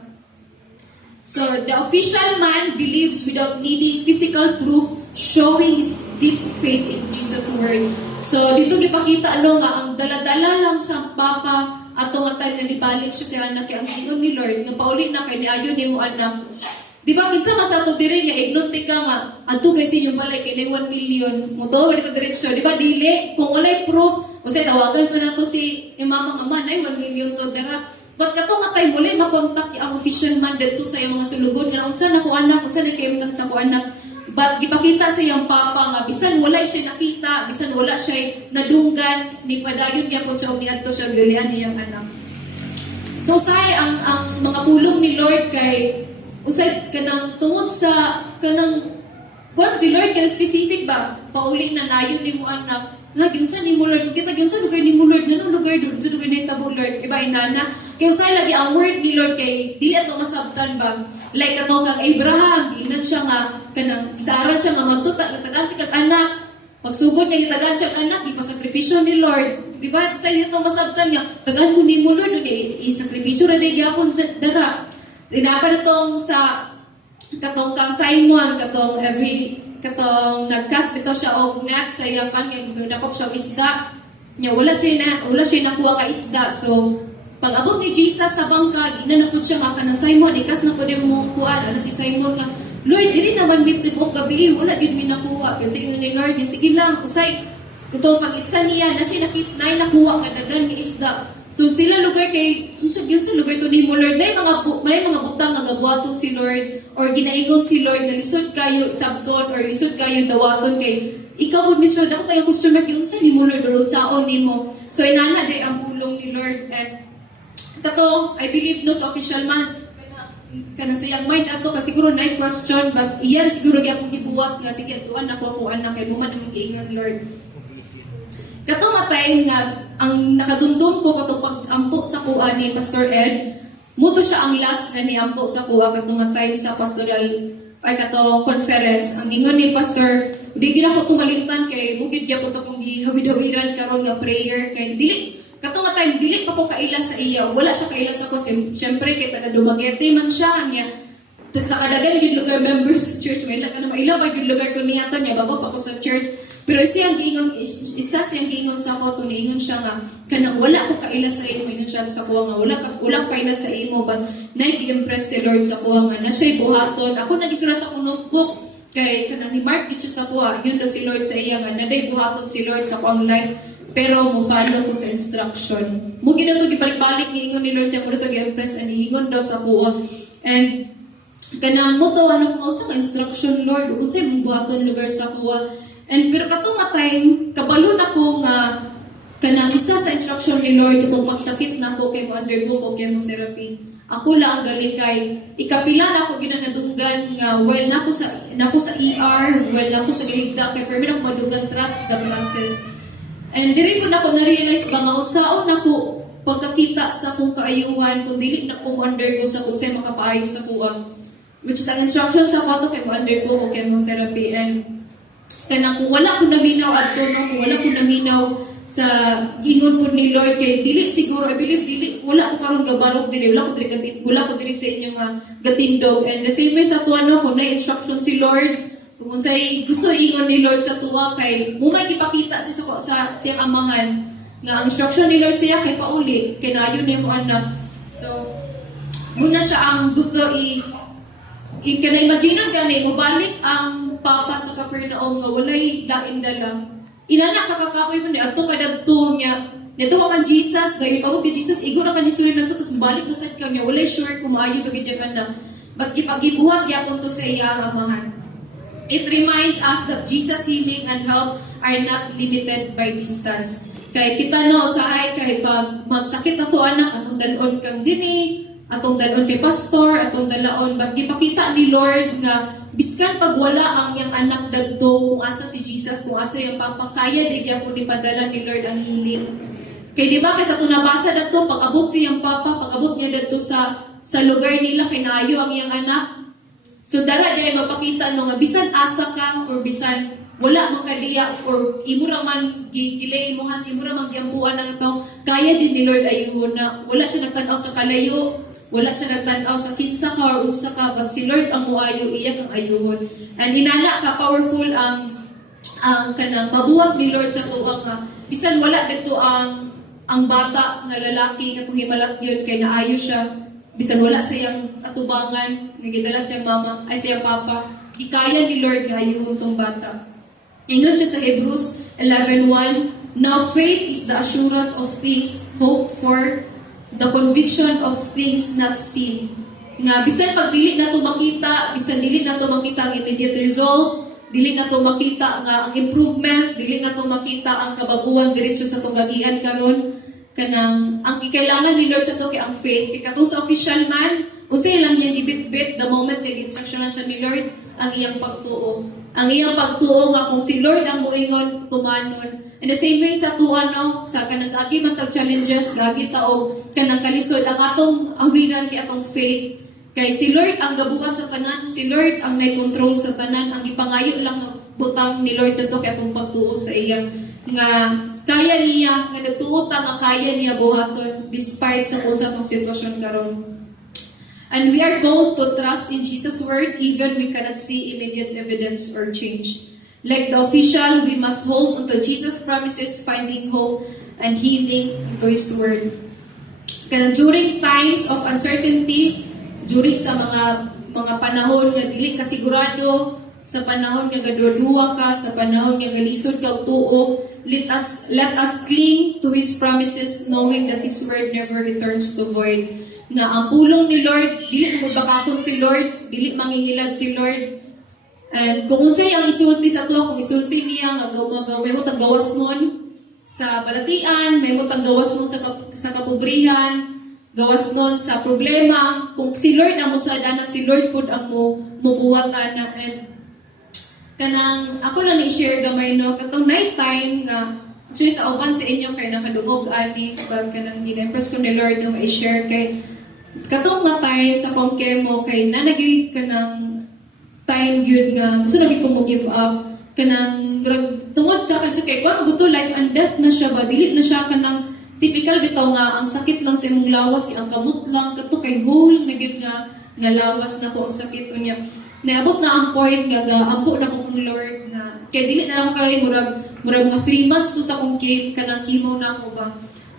So the official man believes without needing physical proof, showing his deep faith in Jesus' word. So dito gipakita nga ang daladala lang sa papa ato nga time nga nibalik siya sa anak kay ang ingon ni Lord nga pauli na kay niayon nimo anak. Di ba kinsa man sa ato diri nga ignote ka nga adto kay sinyo balay kay 1 million mo to wala ka diretso di ba dili kung walay proof o say tawagan pa nato si mama nga man ay 1 million to dara but kato nga time muli makontak ang official man dito sa iyang mga sulugon nga unsa na ko anak unsa na kay sa ko anak but gipakita sa iyang papa nga bisan wala siya nakita bisan wala siya nadunggan ni padayon niya po siya niadto siya gyulian niyang anak. So say ang mga pulong ni Lord kay usay kanang tungod sa kanang kung si Lord kanang specific ba pauli na nayon nimo anak nga ginsa nimo Lord kung kita ginsa lugar nimo Lord nganong lugar dun sa lugar ni tabo Lord iba inana kay usay lagi ang word ni Lord kay dili ato masabtan ba like ato kang Abraham ginan siya nga kanang isaran siya nga magtuta itagan kag anak pagsugod niya itagan siya anak di pa sakripisyo ni Lord di ba usay dito masabtan nga tagan mo nimo Lord i-sakripisyo ra day gyapon dara. Inapan itong sa katong kang Simon, katong nagcast dito siya og net sa iyang kanya, nakop siya isda. Nya wala siya nakuha ka isda. So pag abot ni Jesus sa bangka, inanapod siya nga kanang Simon, ikas na po din mo kuhaan, ano si Simon nga, Lord, dili naman bitib o gabi, wala din minakuha. Pero sa inyo ni Lord, sige lang, usay, kung pag-itsa niya, na siya nakuha nga dagan nga isda. So sila lugar kay, yun sa lugar to ni mo Lord, may mga butang nga gabuhaton si Lord, or ginaingon si Lord, na lisod kayo sabton, or lisod kayo dawaton kay, ikaw po mismo, ako kayo customer, yun sa ni mo Lord, or saon ni mo. So inana day ang pulong ni Lord, and kato, I believe no sa official man, kana sa iyang mind ato kasi siguro na question, but iyan siguro kaya akong gibuhat nga, sige, tuwan ako kung anak, kay buman namang giingon Lord. Kato matay nga, ang nakadumdum ko kato pag-ampo sa kuha ni Pastor Ed, muto siya ang last na ni-ampo sa kuha kato matay sa pastoral, ay kato conference. Ang ingon ni Pastor, di gina ko tumalimtan kay bukid niya ko ito kung gihawidawiran karon nga prayer, kay dili, kato matay, dili pa ko kaila sa iya, wala siya kaila sa ko, siyempre kay taga Dumaguete man siya, niya, sa kadagan yung lugar members sa church, may ka na mailaw ba yung lugar ko niya to, niya bago pa ko sa church. Pero isa siyang giingon sa ako, tuniingon siya nga, kanang wala ko kaila sa imo, ingon siya sa kuha nga, wala ko kaila sa imo, but nag-impress si Lord sa kuha nga, na siya'y buhaton. Ako nag-isulat sa akong notebook, kay kanang ni Mark ito sa kuha, yun daw si Lord sa iya nga, naday buhaton si Lord sa kuhang life, pero mo follow ko sa instruction. Mugi na ito, gibalik-balik ni ingon ni Lord siya, muna ito gi-impress, and ingon daw sa kuha. And kanang mo to, ano ko sa instruction, Lord, unsay mong buhaton lugar sa kuha. And pero katong time, kabalo na ko nga kanang isa sa instruction ni Lord itong pagsakit na ko kay mo undergo ko chemotherapy. Ako lang ang galing kay ikapila na ako ginanadunggan nga while na ako sa ER, while na ako sa gihigda kay permi ako madugan trust the process. And diri ko na ko na-realize ba nga unsaon ako pagkakita sa akong kaayuhan kung dili na ko undergo sa unsay makapaayo sa kuwang, which is ang instruction sa kwato kay mo undergo ko chemotherapy. And kaya kung wala ko naminaw at no, kung wala ko naminaw sa gingon po ni Lord, kay dili siguro, I believe, wala ko karon gabarog din, wala ko diri sa inyo nga gatindog. And the same way sa tuwa, no, kung na-instruction si Lord, kung sa'y gusto ingon ni Lord sa tuwa, kay muna ipakita sa siyang amahan, nga ang instruction ni Lord siya, kay pauli, kay naayon niya mo anak. So, muna siya ang gusto kana-imagine gani, mabalik ang papa sa Capernaum nga walay lain dala. Inana kakakapoy mo ni adto kadagto niya. Nito ka man Jesus, dahil pabot kay Jesus, igo na kanisuloy na to, tapos balik na sa kanya, walay sure kung maayo na ganyan ka na. But ipagibuhat yapon to sa iya ang amahan. It reminds us that Jesus' healing and help are not limited by distance. Kaya kita no, usahay, kay pag magsakit na to anak, atong dalon kang dini, atong dalon kay pastor, atong dalaon, but ipakita ni Lord nga biskan pag wala ang yang anak dadto, kung asa si Jesus, kung asa yung papa, kaya digya po ipadala ni Lord ang healing. Kaya di ba kasi ito nabasa dadto, pag abot siyang papa, pag abot niya dadto sa lugar nila, kinayo ang yang anak. So dara diya mapakita no nga bisan asa ka or bisan wala man kadiya or imo ra man gilay imuhan, imo ra man gyampuan ang ito, kaya din ni Lord ayuhon na wala siya nagtan-aw sa kalayo. Wala siya nagtanaw sa kinsa ka or unsa ka, but si Lord ang muayo, iya kang ayuhon. And hinala ka, powerful ang kanang mabuhat ni Lord sa tuwa ka. Bisan wala dito ang bata nga lalaki nga tuhimalat yun kay naayo siya. Bisan wala sa iyang atubangan, nga gidala sa iyang mama, ay sa iyang papa. Di kaya ni Lord nga ayuhon tong bata. Ingon siya sa Hebrews 11:1, now faith is the assurance of things hoped for, the conviction of things not seen. Nga bisan pag dili na to makita, bisan dili na to makita ang immediate result, dili na to makita nga ang improvement, dili na to makita ang kababuan diretso sa tungagian karon, kanang ang kailangan ni Lord sa to kay ang faith. Kay katong sa official man, unsay lang yan ibit-bit the moment kay instructionan siya ni Lord, ang iyang pagtuo. Ang iyang pagtuo nga kung si Lord ang moingon tumanon. And the same way sa tuwa, no, sa kanang agi man tag challenges, gagi taog kanang kalisod ang atong awiran kay atong faith. Kay si Lord ang gabuhat sa tanan, si Lord ang nay-control sa tanan, ang ipangayo lang butang ni Lord sa to kay atong pagtuo sa iya nga kaya niya nga nagtuotang ang kaya niya buhaton despite sa kung sa atong sitwasyon karon. And we are called to trust in Jesus' word even we cannot see immediate evidence or change. Like the official, we must hold onto Jesus' promises, finding hope and healing into His word. kanang during times of uncertainty, during sa mga panahon nga dili ka sigurado, sa panahon nga gaduwa ka, sa panahon nga galisod ka og tuo, let us cling to His promises, knowing that His word never returns to void. Nga ang pulong ni Lord, dili mo bakakon si Lord, dili mangingilad si Lord. And kung unsay ang isulti sa to, kung isulti niya nga may mo tagawas nun sa balatian, may mo tagawas nun sa kapobrihan, gawas nun sa problema. Kung si Lord ang musadana, si Lord pud ang mubuhatan na. And kanang ako lang i-share gamay no, katong night time nga actually sa uban sa inyo kay nakadungog ani bag kanang gina-impress ko ni Lord no i-share kay katong nga time sa kong chemo kay nanagay kanang time gyud nga gusto lagi ko mo give up kanang tungod sa kay kung buto life and death na siya ba dili na siya kanang typical bitaw nga ang sakit lang sa imong lawas kay ang kamot lang kato kay whole na gyud nga lawas na ko ang sakit unya. Naabot na ang point nga ampo na ko kung Lord na kay dili na lang kay murag mga 3 months to sa kong kanang chemo na ako ba.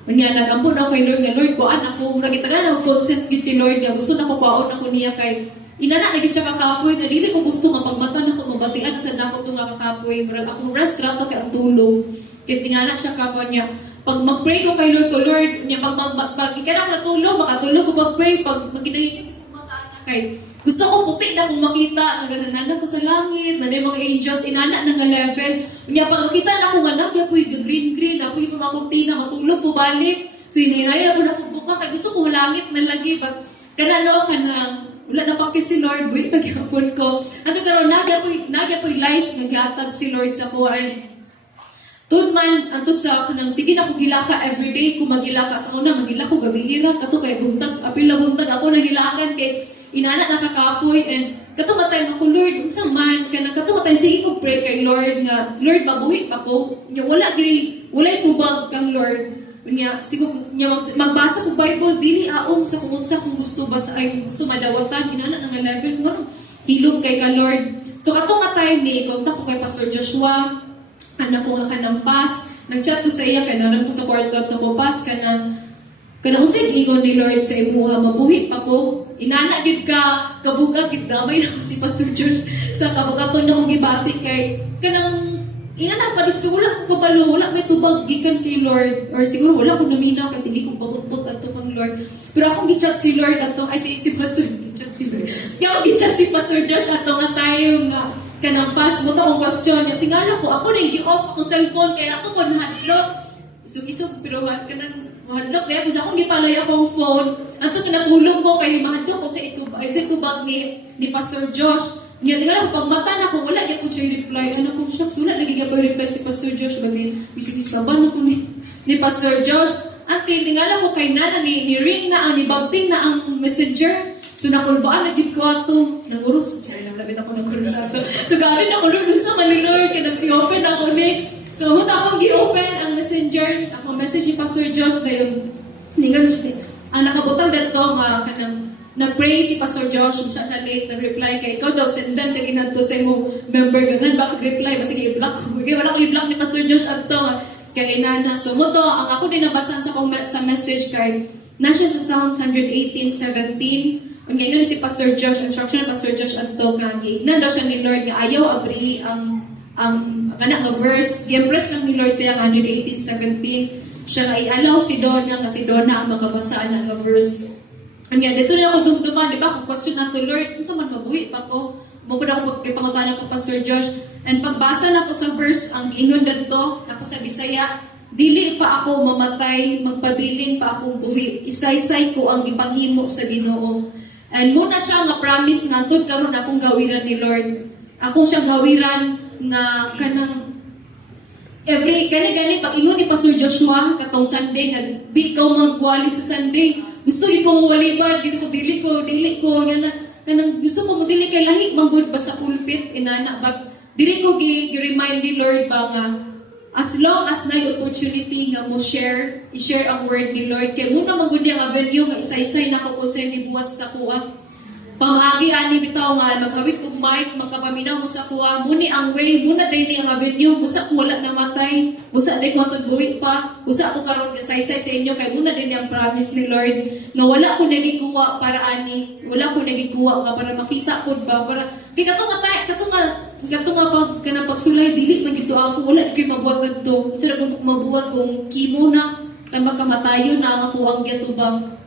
Unya nagampo na kay Lord nga Lord kuan ako murag itagan ako consent gid si Lord nga gusto na ko kuaon ako niya kay inana na gid siya kakapoy nga dili ko gusto nga pagmata na ko mabatian sa nako to nga kakapoy murag akong rest rato kay ang tulog kay tingala siya kapoy niya pag mag-pray ko kay Lord ko Lord niya pag ikana ko natulog makatulog ko mag-pray pag maginahin ko mata niya kay gusto ko puti na kung makita, nagananana ko sa langit, na yung mga angels, inana na nga level. Kaya pag makita na ko nga nagya po yung green, ako yung pamakunti na matulog ko balik. So hinihinayan ako na kubuka, kaya gusto ko langit na lagi. Pag kanano, wala na pa si Lord, buhay paghapon ko. Ato karon nagya po yung life, naghatag si Lord sa ko. Tun man, antod sa kanang sige na ko gilaka everyday, kung magilaka sa una, magilaka ko gabi-ira, kato kay buntag, apil na buntag, ako nagilakan kay inana nakakapoy and katumatay ako Lord unsang man kana katumatay sige ko pray kay Lord nga Lord mabuhi pa ko nya wala tubag kang Lord nya siguro nya magbasa ko Bible dili aom sa kung unsa kung gusto basa ay gusto madawatan inana nga level mo hilom kay ka Lord so katong time ni kontak ko kay Pastor Joshua anak ko nga kanampas nagchat ko sa iya kay naran ko sa kwarto at ko pas kanang unsay ingon ni Lord sa imuha mabuhi pa ko inana gid ka kabuga gid damay na si Pastor Josh sa kabugaton na kong gibati kay kanang inana pa dis wala ko kabalo wala may tubag gikan kay Lord or siguro wala ko naminaw kasi hindi ko pabutbot ato kang Lord pero akong gichat si Lord ato ay si Pastor gichat si Lord kaya ako gichat si Pastor Josh ato nga tayo nga kanang pas mo to akong question yung tingala ko ako rin gi-off akong cellphone kaya ako mo nahadlok isog pero kanang mahadlok kaya kung akong gipalay akong phone ato sa natulog ko kay mahadlok ko sa itubag ni Pastor Josh niya tingala ko pagmata na ko wala gyud ko siya reply ano kung shucks wala lagi gyud reply si Pastor Josh bagay bisig saban ko ni Pastor Josh until tingala ko kay nana ni ring na ang ni Babting na ang messenger so nakulbaan na gid ko ato nangurus kaya labit ako nangurus ato so grabe na ko dun sa Lord kaya nag-open ako ni so, huwag akong gi-open ang messenger, ako message ni Pastor Josh na yung ang nakabutang dito nga kanang nag-pray si Pastor Josh siya na late, nag-reply kay ikaw daw sendan kay inadto sa imong member ganun, bakit reply? Basta i-block ko. Wala ko i-block ni Pastor Josh ato kay inana. So, mo to, ang ako din nabasan sa message card, na siya sa Psalms 118:17. Ang ngayon si Pastor Josh, instruction ni Pastor Josh ato kagi. Nan daw siya ni Lord nga ayaw abri ang anak nga verse, i-impress lang ni Lord siya 118:17. Siya nga i-allow si Donna nga si Donna ang makabasa na nga verse. Anya dito na ako dumduman, di ba? Kung question na to Lord, unsa man mabuhi pa ko? Mo pud ako pagpangutana ka Pastor Josh. And pagbasa na ko sa verse, ang ingon dito, ako sa Bisaya, dili pa ako mamatay, magpabilin pa akong buhi. Isaysay ko ang ipanghimo sa Ginoo. And muna siya nga promise nga tud karon akong gawiran ni Lord. Ako siya gawiran nga kanang gani pag ingon ni Pastor Joshua katong Sunday nga di ikaw magwali sa Sunday gusto gyud ko wali ba dito ko dili ko nga kanang gusto mo dili kay lahi manggod ba sa pulpit inana bag dili ko gi-remind ni Lord ba nga as long as na opportunity nga mo i-share ang word ni Lord kay muna manggod ang avenue nga isaysay na ko kung sa ni buhat sa kuha pamaagi ani bitaw nga magawit og mic makapaminaw mo sa kuha muni ang way muna day ni ang avenue busa ko wala namatay busa day ko atong buhi pa busa ko karon gasaysay sa inyo kay muna din ang promise ni Lord nga wala ko nagikuha para ani wala ko nagikuha nga para makita pud ba para kay kato nga pag kanang pagsulay dili man gito ako wala kay mabuhat adto sira ko mabuhat kung kimo na tama kamatayon na ang ako ang gitubang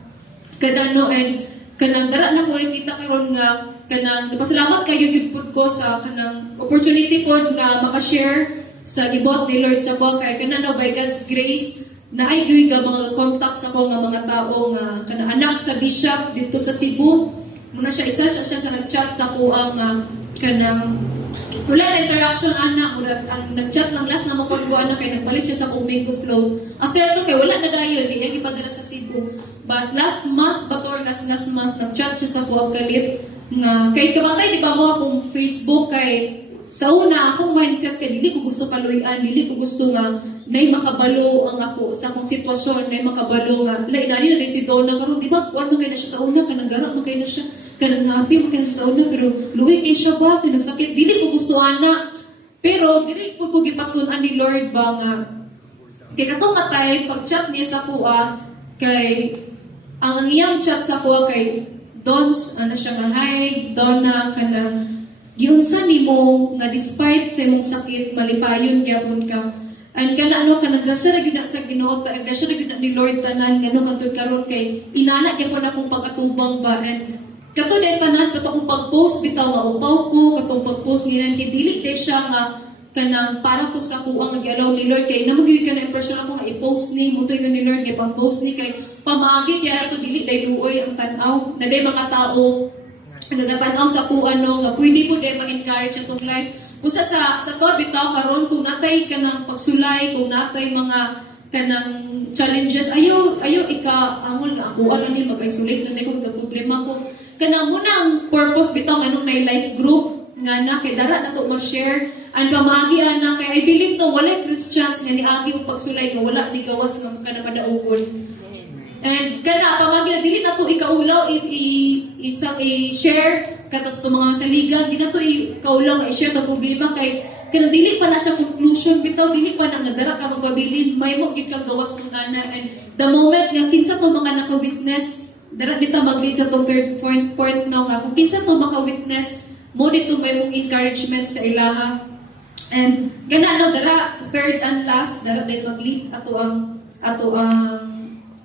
kadano and kanang dara na ko kita karon nga kanang napasalamat kayo gyud pud ko sa kanang opportunity ko nga maka-share sa libot ni Lord sa buwan kay kanang by God's grace na ay gyud nga mga contacts ako nga mga tao nga kanang anak sa bishop dito sa Cebu muna siya sa nag-chat sa ko ang kanang wala na interaction anak mura ang nag-chat lang last na mapagbuan na kay nagpalit siya sa Bingo Flow after ato kay wala na dayon di ipadala sa Cebu. But last month, last month, nag-chat siya sa kuwag kalit nga, kay kamatay, di ba mo akong Facebook, kay sa una, akong mindset kay dili ko gusto kaluyan, dili ko gusto nga, nay makabalo ang ako sa akong sitwasyon, nay makabalo nga, inani na si Donna, karon di ba, kuwan makay na siya sa una, kanang gara makay na siya, kanang happy makay na siya sa una, pero luwi kay siya ba, kanang sakit, dili ko gusto ana, pero dili ko gipatunan ni Lord ba nga, kay katong matay, pag-chat niya sa kuha, kay ang iyang chat sa ko kay Dons, ano siya nga, hi, Donna, kana, giunsa nimo nga despite sa imong sakit, malipayon gyapon ka. And kana ano, kana, gasya na gina sa Ginoo, gasya na gina ni Lord tanan, nga no, katod karon kay, inana gyapon akong pagkatubang ba, and katod ay tanan, kato akong pag-post, bitaw nga upaw ko, katong pag-post niyan, kay dili day siya nga, kanang para to sa kuang nag-allow ni Lord kay namagiyod ka na impression ako nga i-post ni mutoy ka ni Lord kay pang-post ni kay pamaagi kaya ito dili day luoy ang tanaw na day mga tao nagtatanaw sa kuan no nga pwede po day ma-encourage atong life usa sa to bitaw karon kung natay kanang pagsulay kung natay mga kanang challenges ayo ika amol nga ako ano ni magay-sulit lang ko mga problema ko kanang muna ang purpose bitaw anong na life group nga na kay dara na to ma-share ang pamaagi ana kay I believe no wala Christians nga niagi og pagsulay nga wala ni gawas nga kana madaugon. And kana pamaagi na dili na to ikaulaw isang i-share katos to mga saligan di na to ikaulaw nga i-share to problema kay kana dili pa na siya conclusion bitaw dili pa na nga dara ka magpabilin may mo gid kang gawas tong ana and the moment nga kinsa to mga naka-witness dara dito mag-lead sa tong third point now nga kung kinsa to maka-witness mo dito may mong encouragement sa ilaha. And kana ano dara third and last dara din mag-lead ato ang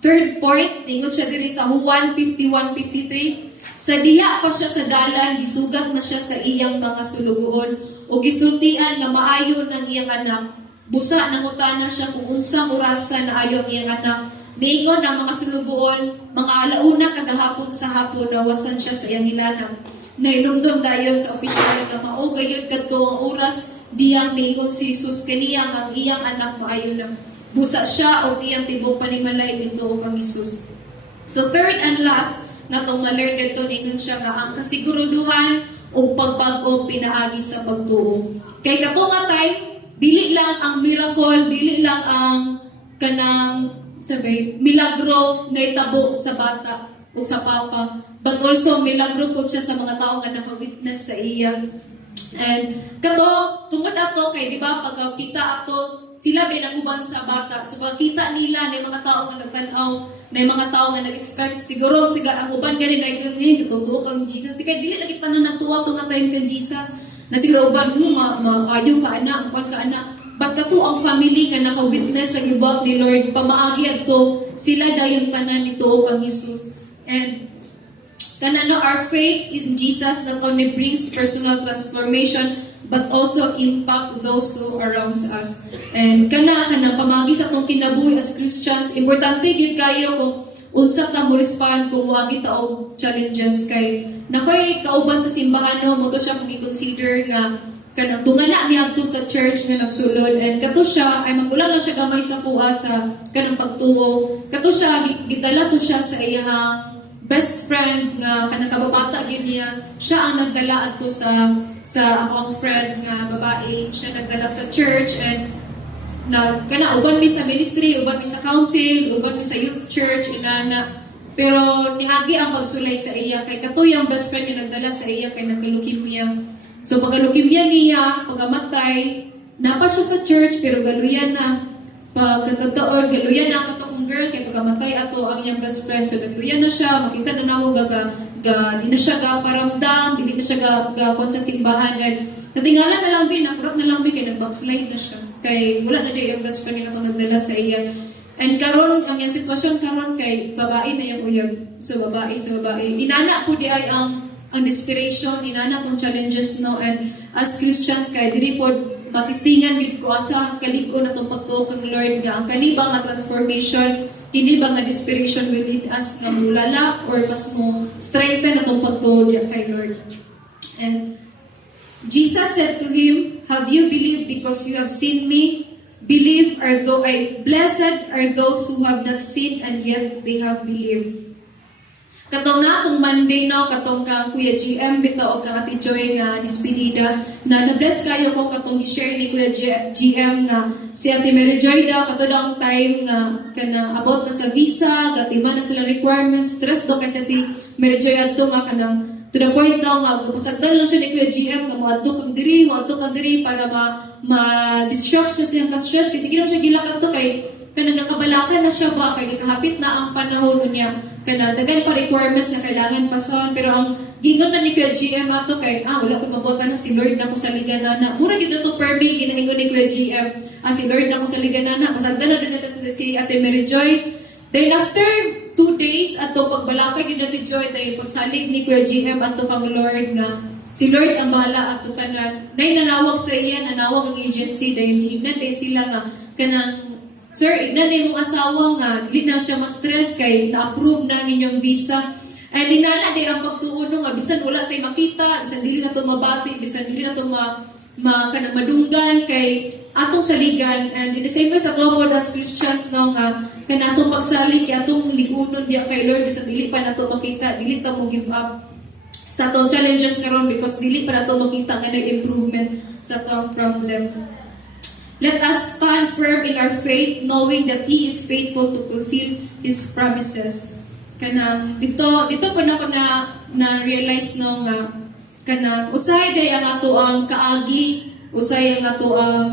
third point tingod siya diri sa 1:51-53 sa diha pa siya sa dalan gisugat na siya sa iyang mga sulugoon o gisultian nga maayo ng iyang anak busa nangutana siya kung unsang orasan na ayo ang iyang anak miingon ang mga sulugoon mga alauna kada hapon sa hapon nawasan siya sa iyang hilanang nailumdum dayon sa opisyal nga mao gayud kadto ang oras diyang miingon si Jesus kaniyang ang iyang anak maayo na busa siya o iyang tibok panimalay dito kang Jesus. So third and last nga tong ma-learn dito ningon siya nga ang kasiguruduhan o pagbago pinaagi sa pagtuo. Kay kato nga time dili lang ang miracle, dili lang ang kanang milagro na itabo sa bata o sa papa, but also milagro po siya sa mga tao nga naka-witness sa iya. And kato, tungod ato kay di ba pag kita ato sila ba naguban sa bata. So pagkita nila na mga tao nga nagtanaw, na mga tao nga nag-expect siguro ang uban gani na gatutuo kang Jesus. Di kay dili lagi tanan nagtuwa to nga time kang Jesus. Na siguro uban mo maayo ka anak, uban ka anak. But kato ang family nga naka-witness sa gibot ni Lord pamaagi adto sila dayon tanan nituo kang Jesus. And kanano our faith in Jesus not only brings personal transformation but also impact those who around us. And kanang pamagi sa atong kinabuhi as Christians, importante gyud kayo kung unsa ta mo respond kung wagi ta og challenges kay nakoy kauban sa simbahan no mo to siya kung i-consider nga kanang tungana ni adto sa church nga nagsulod and kato siya ay magulang na siya gamay sa kuha sa kanang pagtuo. Kato siya gidala to siya sa iyang best friend nga kanang kababata gyud niya siya ang nagdala adto sa ako ang friend nga babae siya nagdala sa church and na kana uban mi sa ministry uban mi sa council uban mi sa youth church inana Pero niagi ang pagsulay sa iya kay katuyang best friend nga nagdala sa iya kay nagka-leukemia. So pagka-leukemia niya, pagamatay, napa siya sa church pero galuyan na. Pagkataon, galuyan na katong girl kay pagamatay ato ang iyang best friend. So galuyan na siya, makita na namo di na siya ga paramdam, di na siya ga kon sa simbahan. And natingala na lang nakurot na lang kay nag-backslide na siya. Kay wala na di yung best friend nga katong nagdala sa iya. And karon ang yung sitwasyon karon kay babae na yung uyab. So babae sa babae. Inana po di ay ang desperation, inana tong challenges no, and as Christians kay dili po matistingan gid ko asa kalig-o na tong pagtuo kang Lord nga ang kani ba nga transformation, hindi ba nga desperation will lead us nga mulala or mas mo strengthen na tong pagtuo niya kay Lord. And Jesus said to him, "Have you believed because you have seen me? Blessed are those who have not seen and yet they have believed." Katong na atong Monday no, katong kang Kuya GM bitaw o kang Ate Joy nga nispedida na na-bless kayo ko katong i-share ni Kuya GM nga si Ate Mary Joy daw kato daw ang time nga kana about na sa visa, gatima na sila requirements, stress daw kay si Ate Mary Joy adto nga kanang to the point daw nga gapasagdan lang siya ni Kuya GM nga moadto kang diri para ma-distract siya siyang ka-stress kasi ginaw siya gilakad to kay kanang nakabalakan na siya ba kay kahapit na ang panahon niya kana dagan pa requirements na kailangan pasaon pero ang gingon na ni Kuya GM ato kay wala pa mabuhat na si Lord na ko sa liganana mura gid to permi ginaingon ni Kuya GM si Lord na ko sa liganana masagdan na din si Ate Mary Joy. Then after 2 days ato pagbalakay gid ni Joy dahil pagsalig ni Kuya GM ato kang Lord nga si Lord ang bahala ato tanan nay nanawag sa iya nanawag ang agency dahil hignan din sila nga kanang sir, inanay mong asawa nga, dili na siya ma-stress kay na-approve na ninyong visa. And inana di ang pagtuuno nga, bisan wala tayo makita, bisan dili na ito mabati, bisan dili na ito madunggan kay atong saligan. And in the same way sa ito as Christians no, nga, kaya atong pagsalig, kaya atong ligunon diya kay Lord, bisan dili pa na ito makita, dili ta mo give up sa atong challenges karon because dili pa na ito makita nga na-improvement sa atong problem. Let us stand firm in our faith, knowing that He is faithful to fulfill His promises. Kanang dito pa na ko na-realize no nga kanang usay day ang ato ang kaagi, usay ang ato ang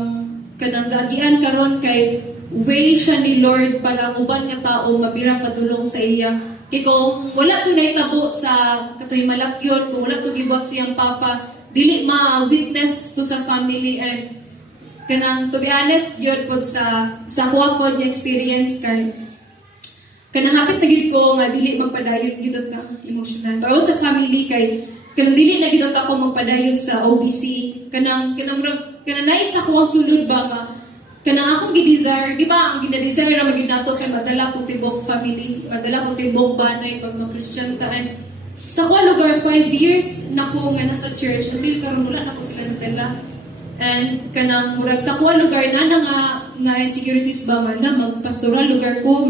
kanang gaagian karon kay way siya ni Lord para ang uban nga tao mabirang padulong sa iya. Kay kung wala to naitabo sa katoy malakyon, kung wala to gibuhat siyang papa, dili ma-witness to sa family and kanang to be honest gyud pod sa kuha pod nga experience kay kanang hapit na gid ko nga dili magpadayon gid ka emotional pero sa family kay kanang dili na gid ako magpadayon sa OBC kanang naisa ko ang sulod ba nga kanang akong gi-desire di ba ang gina-desire na maging nato kay madala ko tibok family madala ko tibok banay pag ma-Christian taan sa kuha lugar 5 years nako nga nasa church until karon wala na ko sila nadala. And kanang murag sa kuha lugar na nga insecurities ba man na magpastoral lugar ko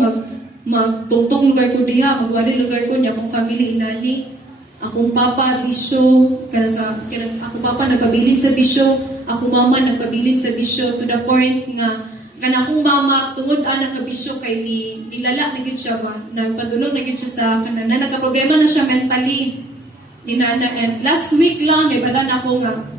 magtungtong lugar ko diha magwali lugar ko niya akong family inani akong papa bisyo kanang akong papa nagpabilin sa bisyo akong mama nagpabilin sa bisyo to the point nga kanang akong mama tungod ana nga bisyo kay nilala na gyud siya ba nagpadulong na gyud siya sa kanang nagka-problema na siya mentally inana and last week lang bala na ako nga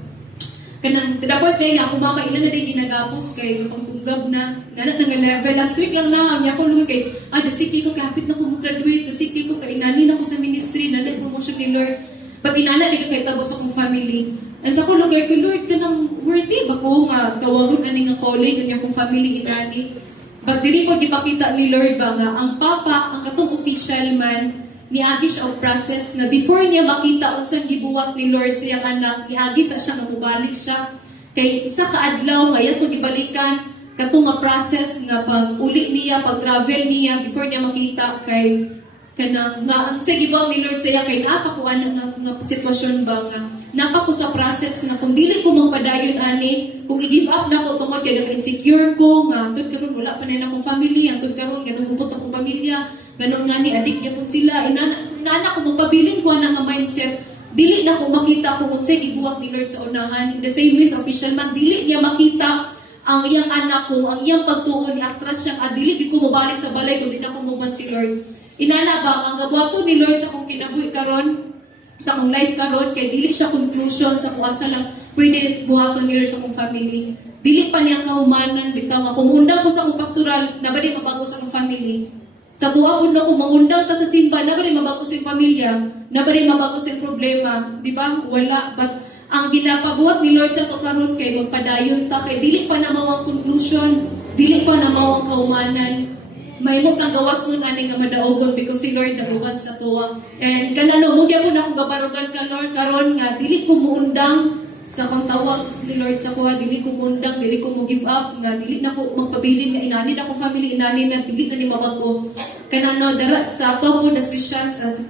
kanang dapat kay ako mama ilan na din ginagapos kay kapangtugab na nga level last week lang na niya ko lugi kay dasiki ko kapit na ko graduate dasiki ko kay inani na ko sa ministry na promotion ni Lord but inana di ka kay tabo sa akong family and sa ko lugar ko Lord kanang worthy ba ko nga tawagon ani nga calling ang akong family inani but dili ko gipakita ni Lord ba nga ang papa ang katong official man niagi siya og process na before niya makita unsang gibuhat ni Lord sa iyang anak, niagi sa siya nga mubalik siya. Kay isa ka adlaw nga yato gibalikan katong nga process nga pag-uli niya, pag-travel niya before niya makita kay kanang nga unsay gibuhat ni Lord sa iya kay naapa ko ana nga sitwasyon ba nga napa ko sa process nga kung dili ko magpadayon ani, kung i-give up na ko tungod kay insecure ko nga tud karon wala pa na akong family, ang tud karon ganung gubot akong pamilya. Ganon nga ni adik niya po sila. Inana ko magpabilin ko na nga mindset. Dili na ko makita kung unsay gibuhat ni Lord sa unahan. In the same way sa official man, dili niya makita ang iyang anak ko, ang iyang pagtuon ni atras siyang dili di ko mabalik sa balay kung di na ko mabant si Lord. Inana ba ang gabuhaton ni Lord sa kong kinabuhi karon, sa akong life karon, kay dili siya conclusion sa kung asa lang pwede buhaton ni Lord sa akong family. Dili pa niya kahumanan bitaw nga kumundang ko sa akong pastoral, na ba di mabago sa akong family. Sa tuwa po na kung mangundang ka sa simba, na ba rin mabago sa iyong pamilya, na ba rin mabago sa iyong problema, di ba? Wala. But ang ginapabuhat ni Lord sa to karon kay magpadayon ta, kay dili pa na mawang conclusion, dili pa na mawang kaumanan. May mo kang gawas nun ani nga madaogon because si Lord naruwan sa tuwa. And kanano, mugya ko na akong gabarugan ka Lord karon nga dili ko muundang sa kong tawag ni Lord sa kuha, dili ko mundang, dili ko mo-give up, nga dili na ko magpabilin, nga inanin akong family, inanin na, dili na ni mabago. Kaya no, dara, sa ato po as Christians, as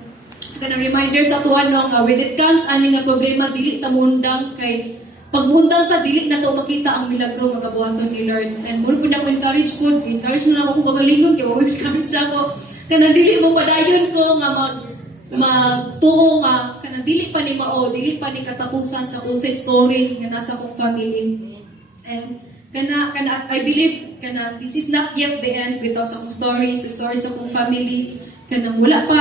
kanang reminder sa tuwa no, nga when it comes, ani nga problema, dili ta mundang, kay pag mundang ta, dili na to makita ang milagro, magabuhaton ni Lord. And muna po na ako encourage na ako kung magalingon, kaya encourage ako. Kaya dili mo padayon ko, nga magtuo nga kana dili pa ni mao, dili pa ni katapusan sa unsay story nga nasa akong family. And kana I believe kana this is not yet the end because of stories sa akong family. Kana wala pa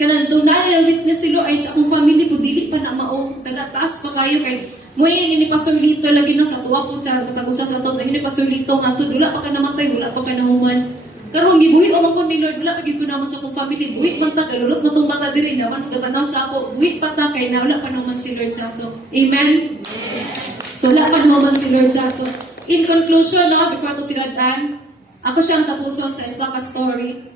kana do na witness sila ay sa akong family po dili pa na mao, taga taas pa kayo kay mo ni Pastor Lito lagi no sa tuwa po sa katapusan sa taon ni Pastor Lito nga to wala pa ka namatay, wala pa ka nahuman. Karon gibuhi o man ko ni Lord, wala pagid ko naman sa akong family, buhi man ta, galulot matong mata diri naman ang gatanaw sa ako, buhi pa ta kay na wala pa naman si Lord sa ato. Amen? So wala pa naman si Lord sa ato. In conclusion, no, before to siladan, ako siyang tapuson sa isa ka story.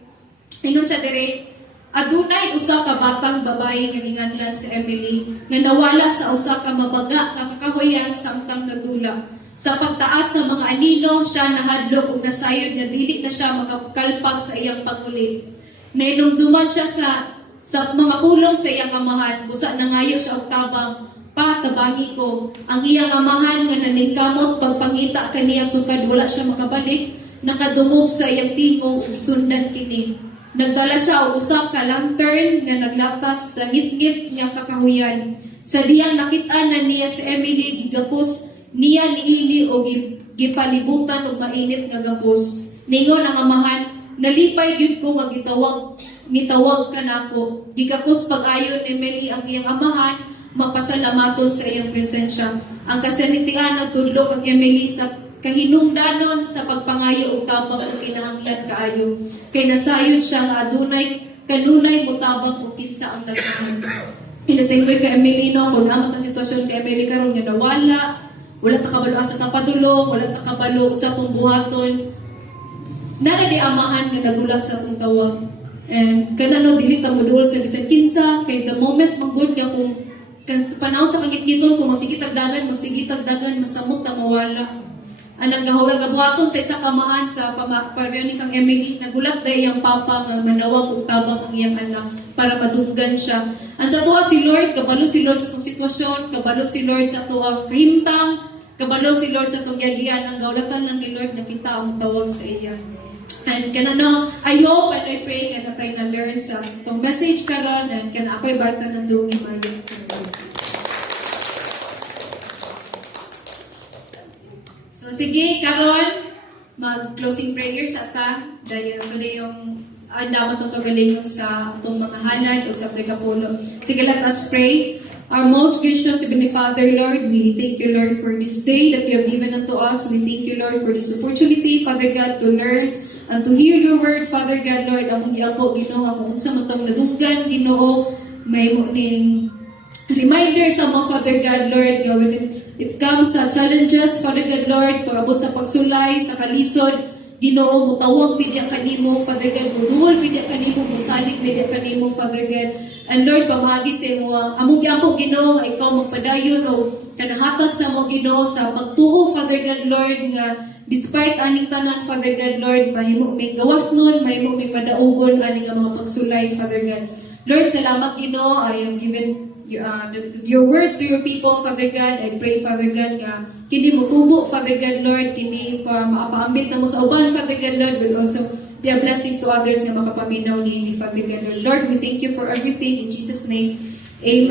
Ingon siya diri, adunay usa ka batang babae nga ginganlan si Emily, nga nawala sa usa ka mabaga kakakahuyan samtang nagdula. Sa pagtaas sa mga anino, siya nahadlok ug nasayod nga dili na siya makakalpag sa iyang paguli. Nainumduman siya sa mga pulong sa iyang amahan, busa nangayo siya og tabang, pa tabangi ko. Ang iyang amahan nga naningkamot pagpangita kaniya sukad wala siya makabalik, nakadumog sa iyang tingog isundan kini. Nagdala siya og usa ka lantern nga naglatas sa ngit-ngit nga kakahuyan. Sa diyang nakit-an na niya si Emily gigapos niya niili o gipalibutan og mainit nga gapos. Ningon ang amahan, nalipay gyud ko nga gitawag kanako. Gikakos pag-ayon ni Emily ang iyang amahan, mapasalamaton sa iyang presensya. Ang kasanitian nagtudlo ang Emily sa kahinungdanon sa pagpangayo og tabang og kinahanglan kaayo. Kay nasayod siya nga adunay kanunay motabang og kinsa ang nagkahan. In the same way kay Emily no, kung naman ang sitwasyon kay Emily karon nga nawala, wala ta kabalo asa ta padulong, wala ta kabalo sa atong buhaton. Nara di amahan nga nagulat sa atong tawag. And kanano dili ta modul sa bisan kinsa kay the moment manggod nga kung sa panahon sa kangit-ngiton kung masigitag dagan masamot ta mawala. Anang gahura gabuhaton sa isa ka amahan sa pamilya ni kang Emily, nagulat dai iyang papa nga manawag og tabang ang iyang anak para madunggan siya. Ang sa tuwa si Lord, kabalo si Lord sa itong sitwasyon, kabalo si Lord sa tuwang kahimtang, kabalo si Lord sa itong yagian, ang gaulatan lang ni Lord nakita ang tawag sa iya. And kanano, I hope and I pray nga natay na learn sa itong message karon and kana ako'y bata ng dungi mayo. So sige, karon mag-closing prayer sa ta dahil ito na yung dapat itong kagalingon sa itong mga hanad o sa itong kapulo. Sige, let us pray. Our most gracious Heavenly Father, Lord, we thank you, Lord, for this day that you have given unto us. We thank you, Lord, for this opportunity, Father God, to learn and to hear your word, Father God, Lord. Among giapo, Ginoo, among unsa matang nadunggan, Ginoo, may muning reminder sa mga Father God, Lord, when it comes sa challenges, Father God, Lord, pag-abot sa pagsulay, sa kalisod, Ginoo, mutawag bidya kanimo, Father God, muduol bidya kanimo, musalig bidya kanimo, Father God. And Lord, pamagi sa imo, among giapo, Ginoo, ikaw magpadayon o kanahatag sa mo, Ginoo, sa pagtuo, Father God, Lord, nga despite aning tanan, Father God, Lord, mahimo may gawas nun, mahimo may madaugon, aning nga mga pagsulay, Father God. Lord, salamat, Ginoo, I have given your words to your people, Father God. I pray, Father God, nga kini mo tubo, Father God, Lord, kini pa maapaambit na mo sa uban, Father God, Lord, will also be a blessing to others na makapaminaw ni Father God, Lord. Lord, we thank you for everything in Jesus' name. Amen.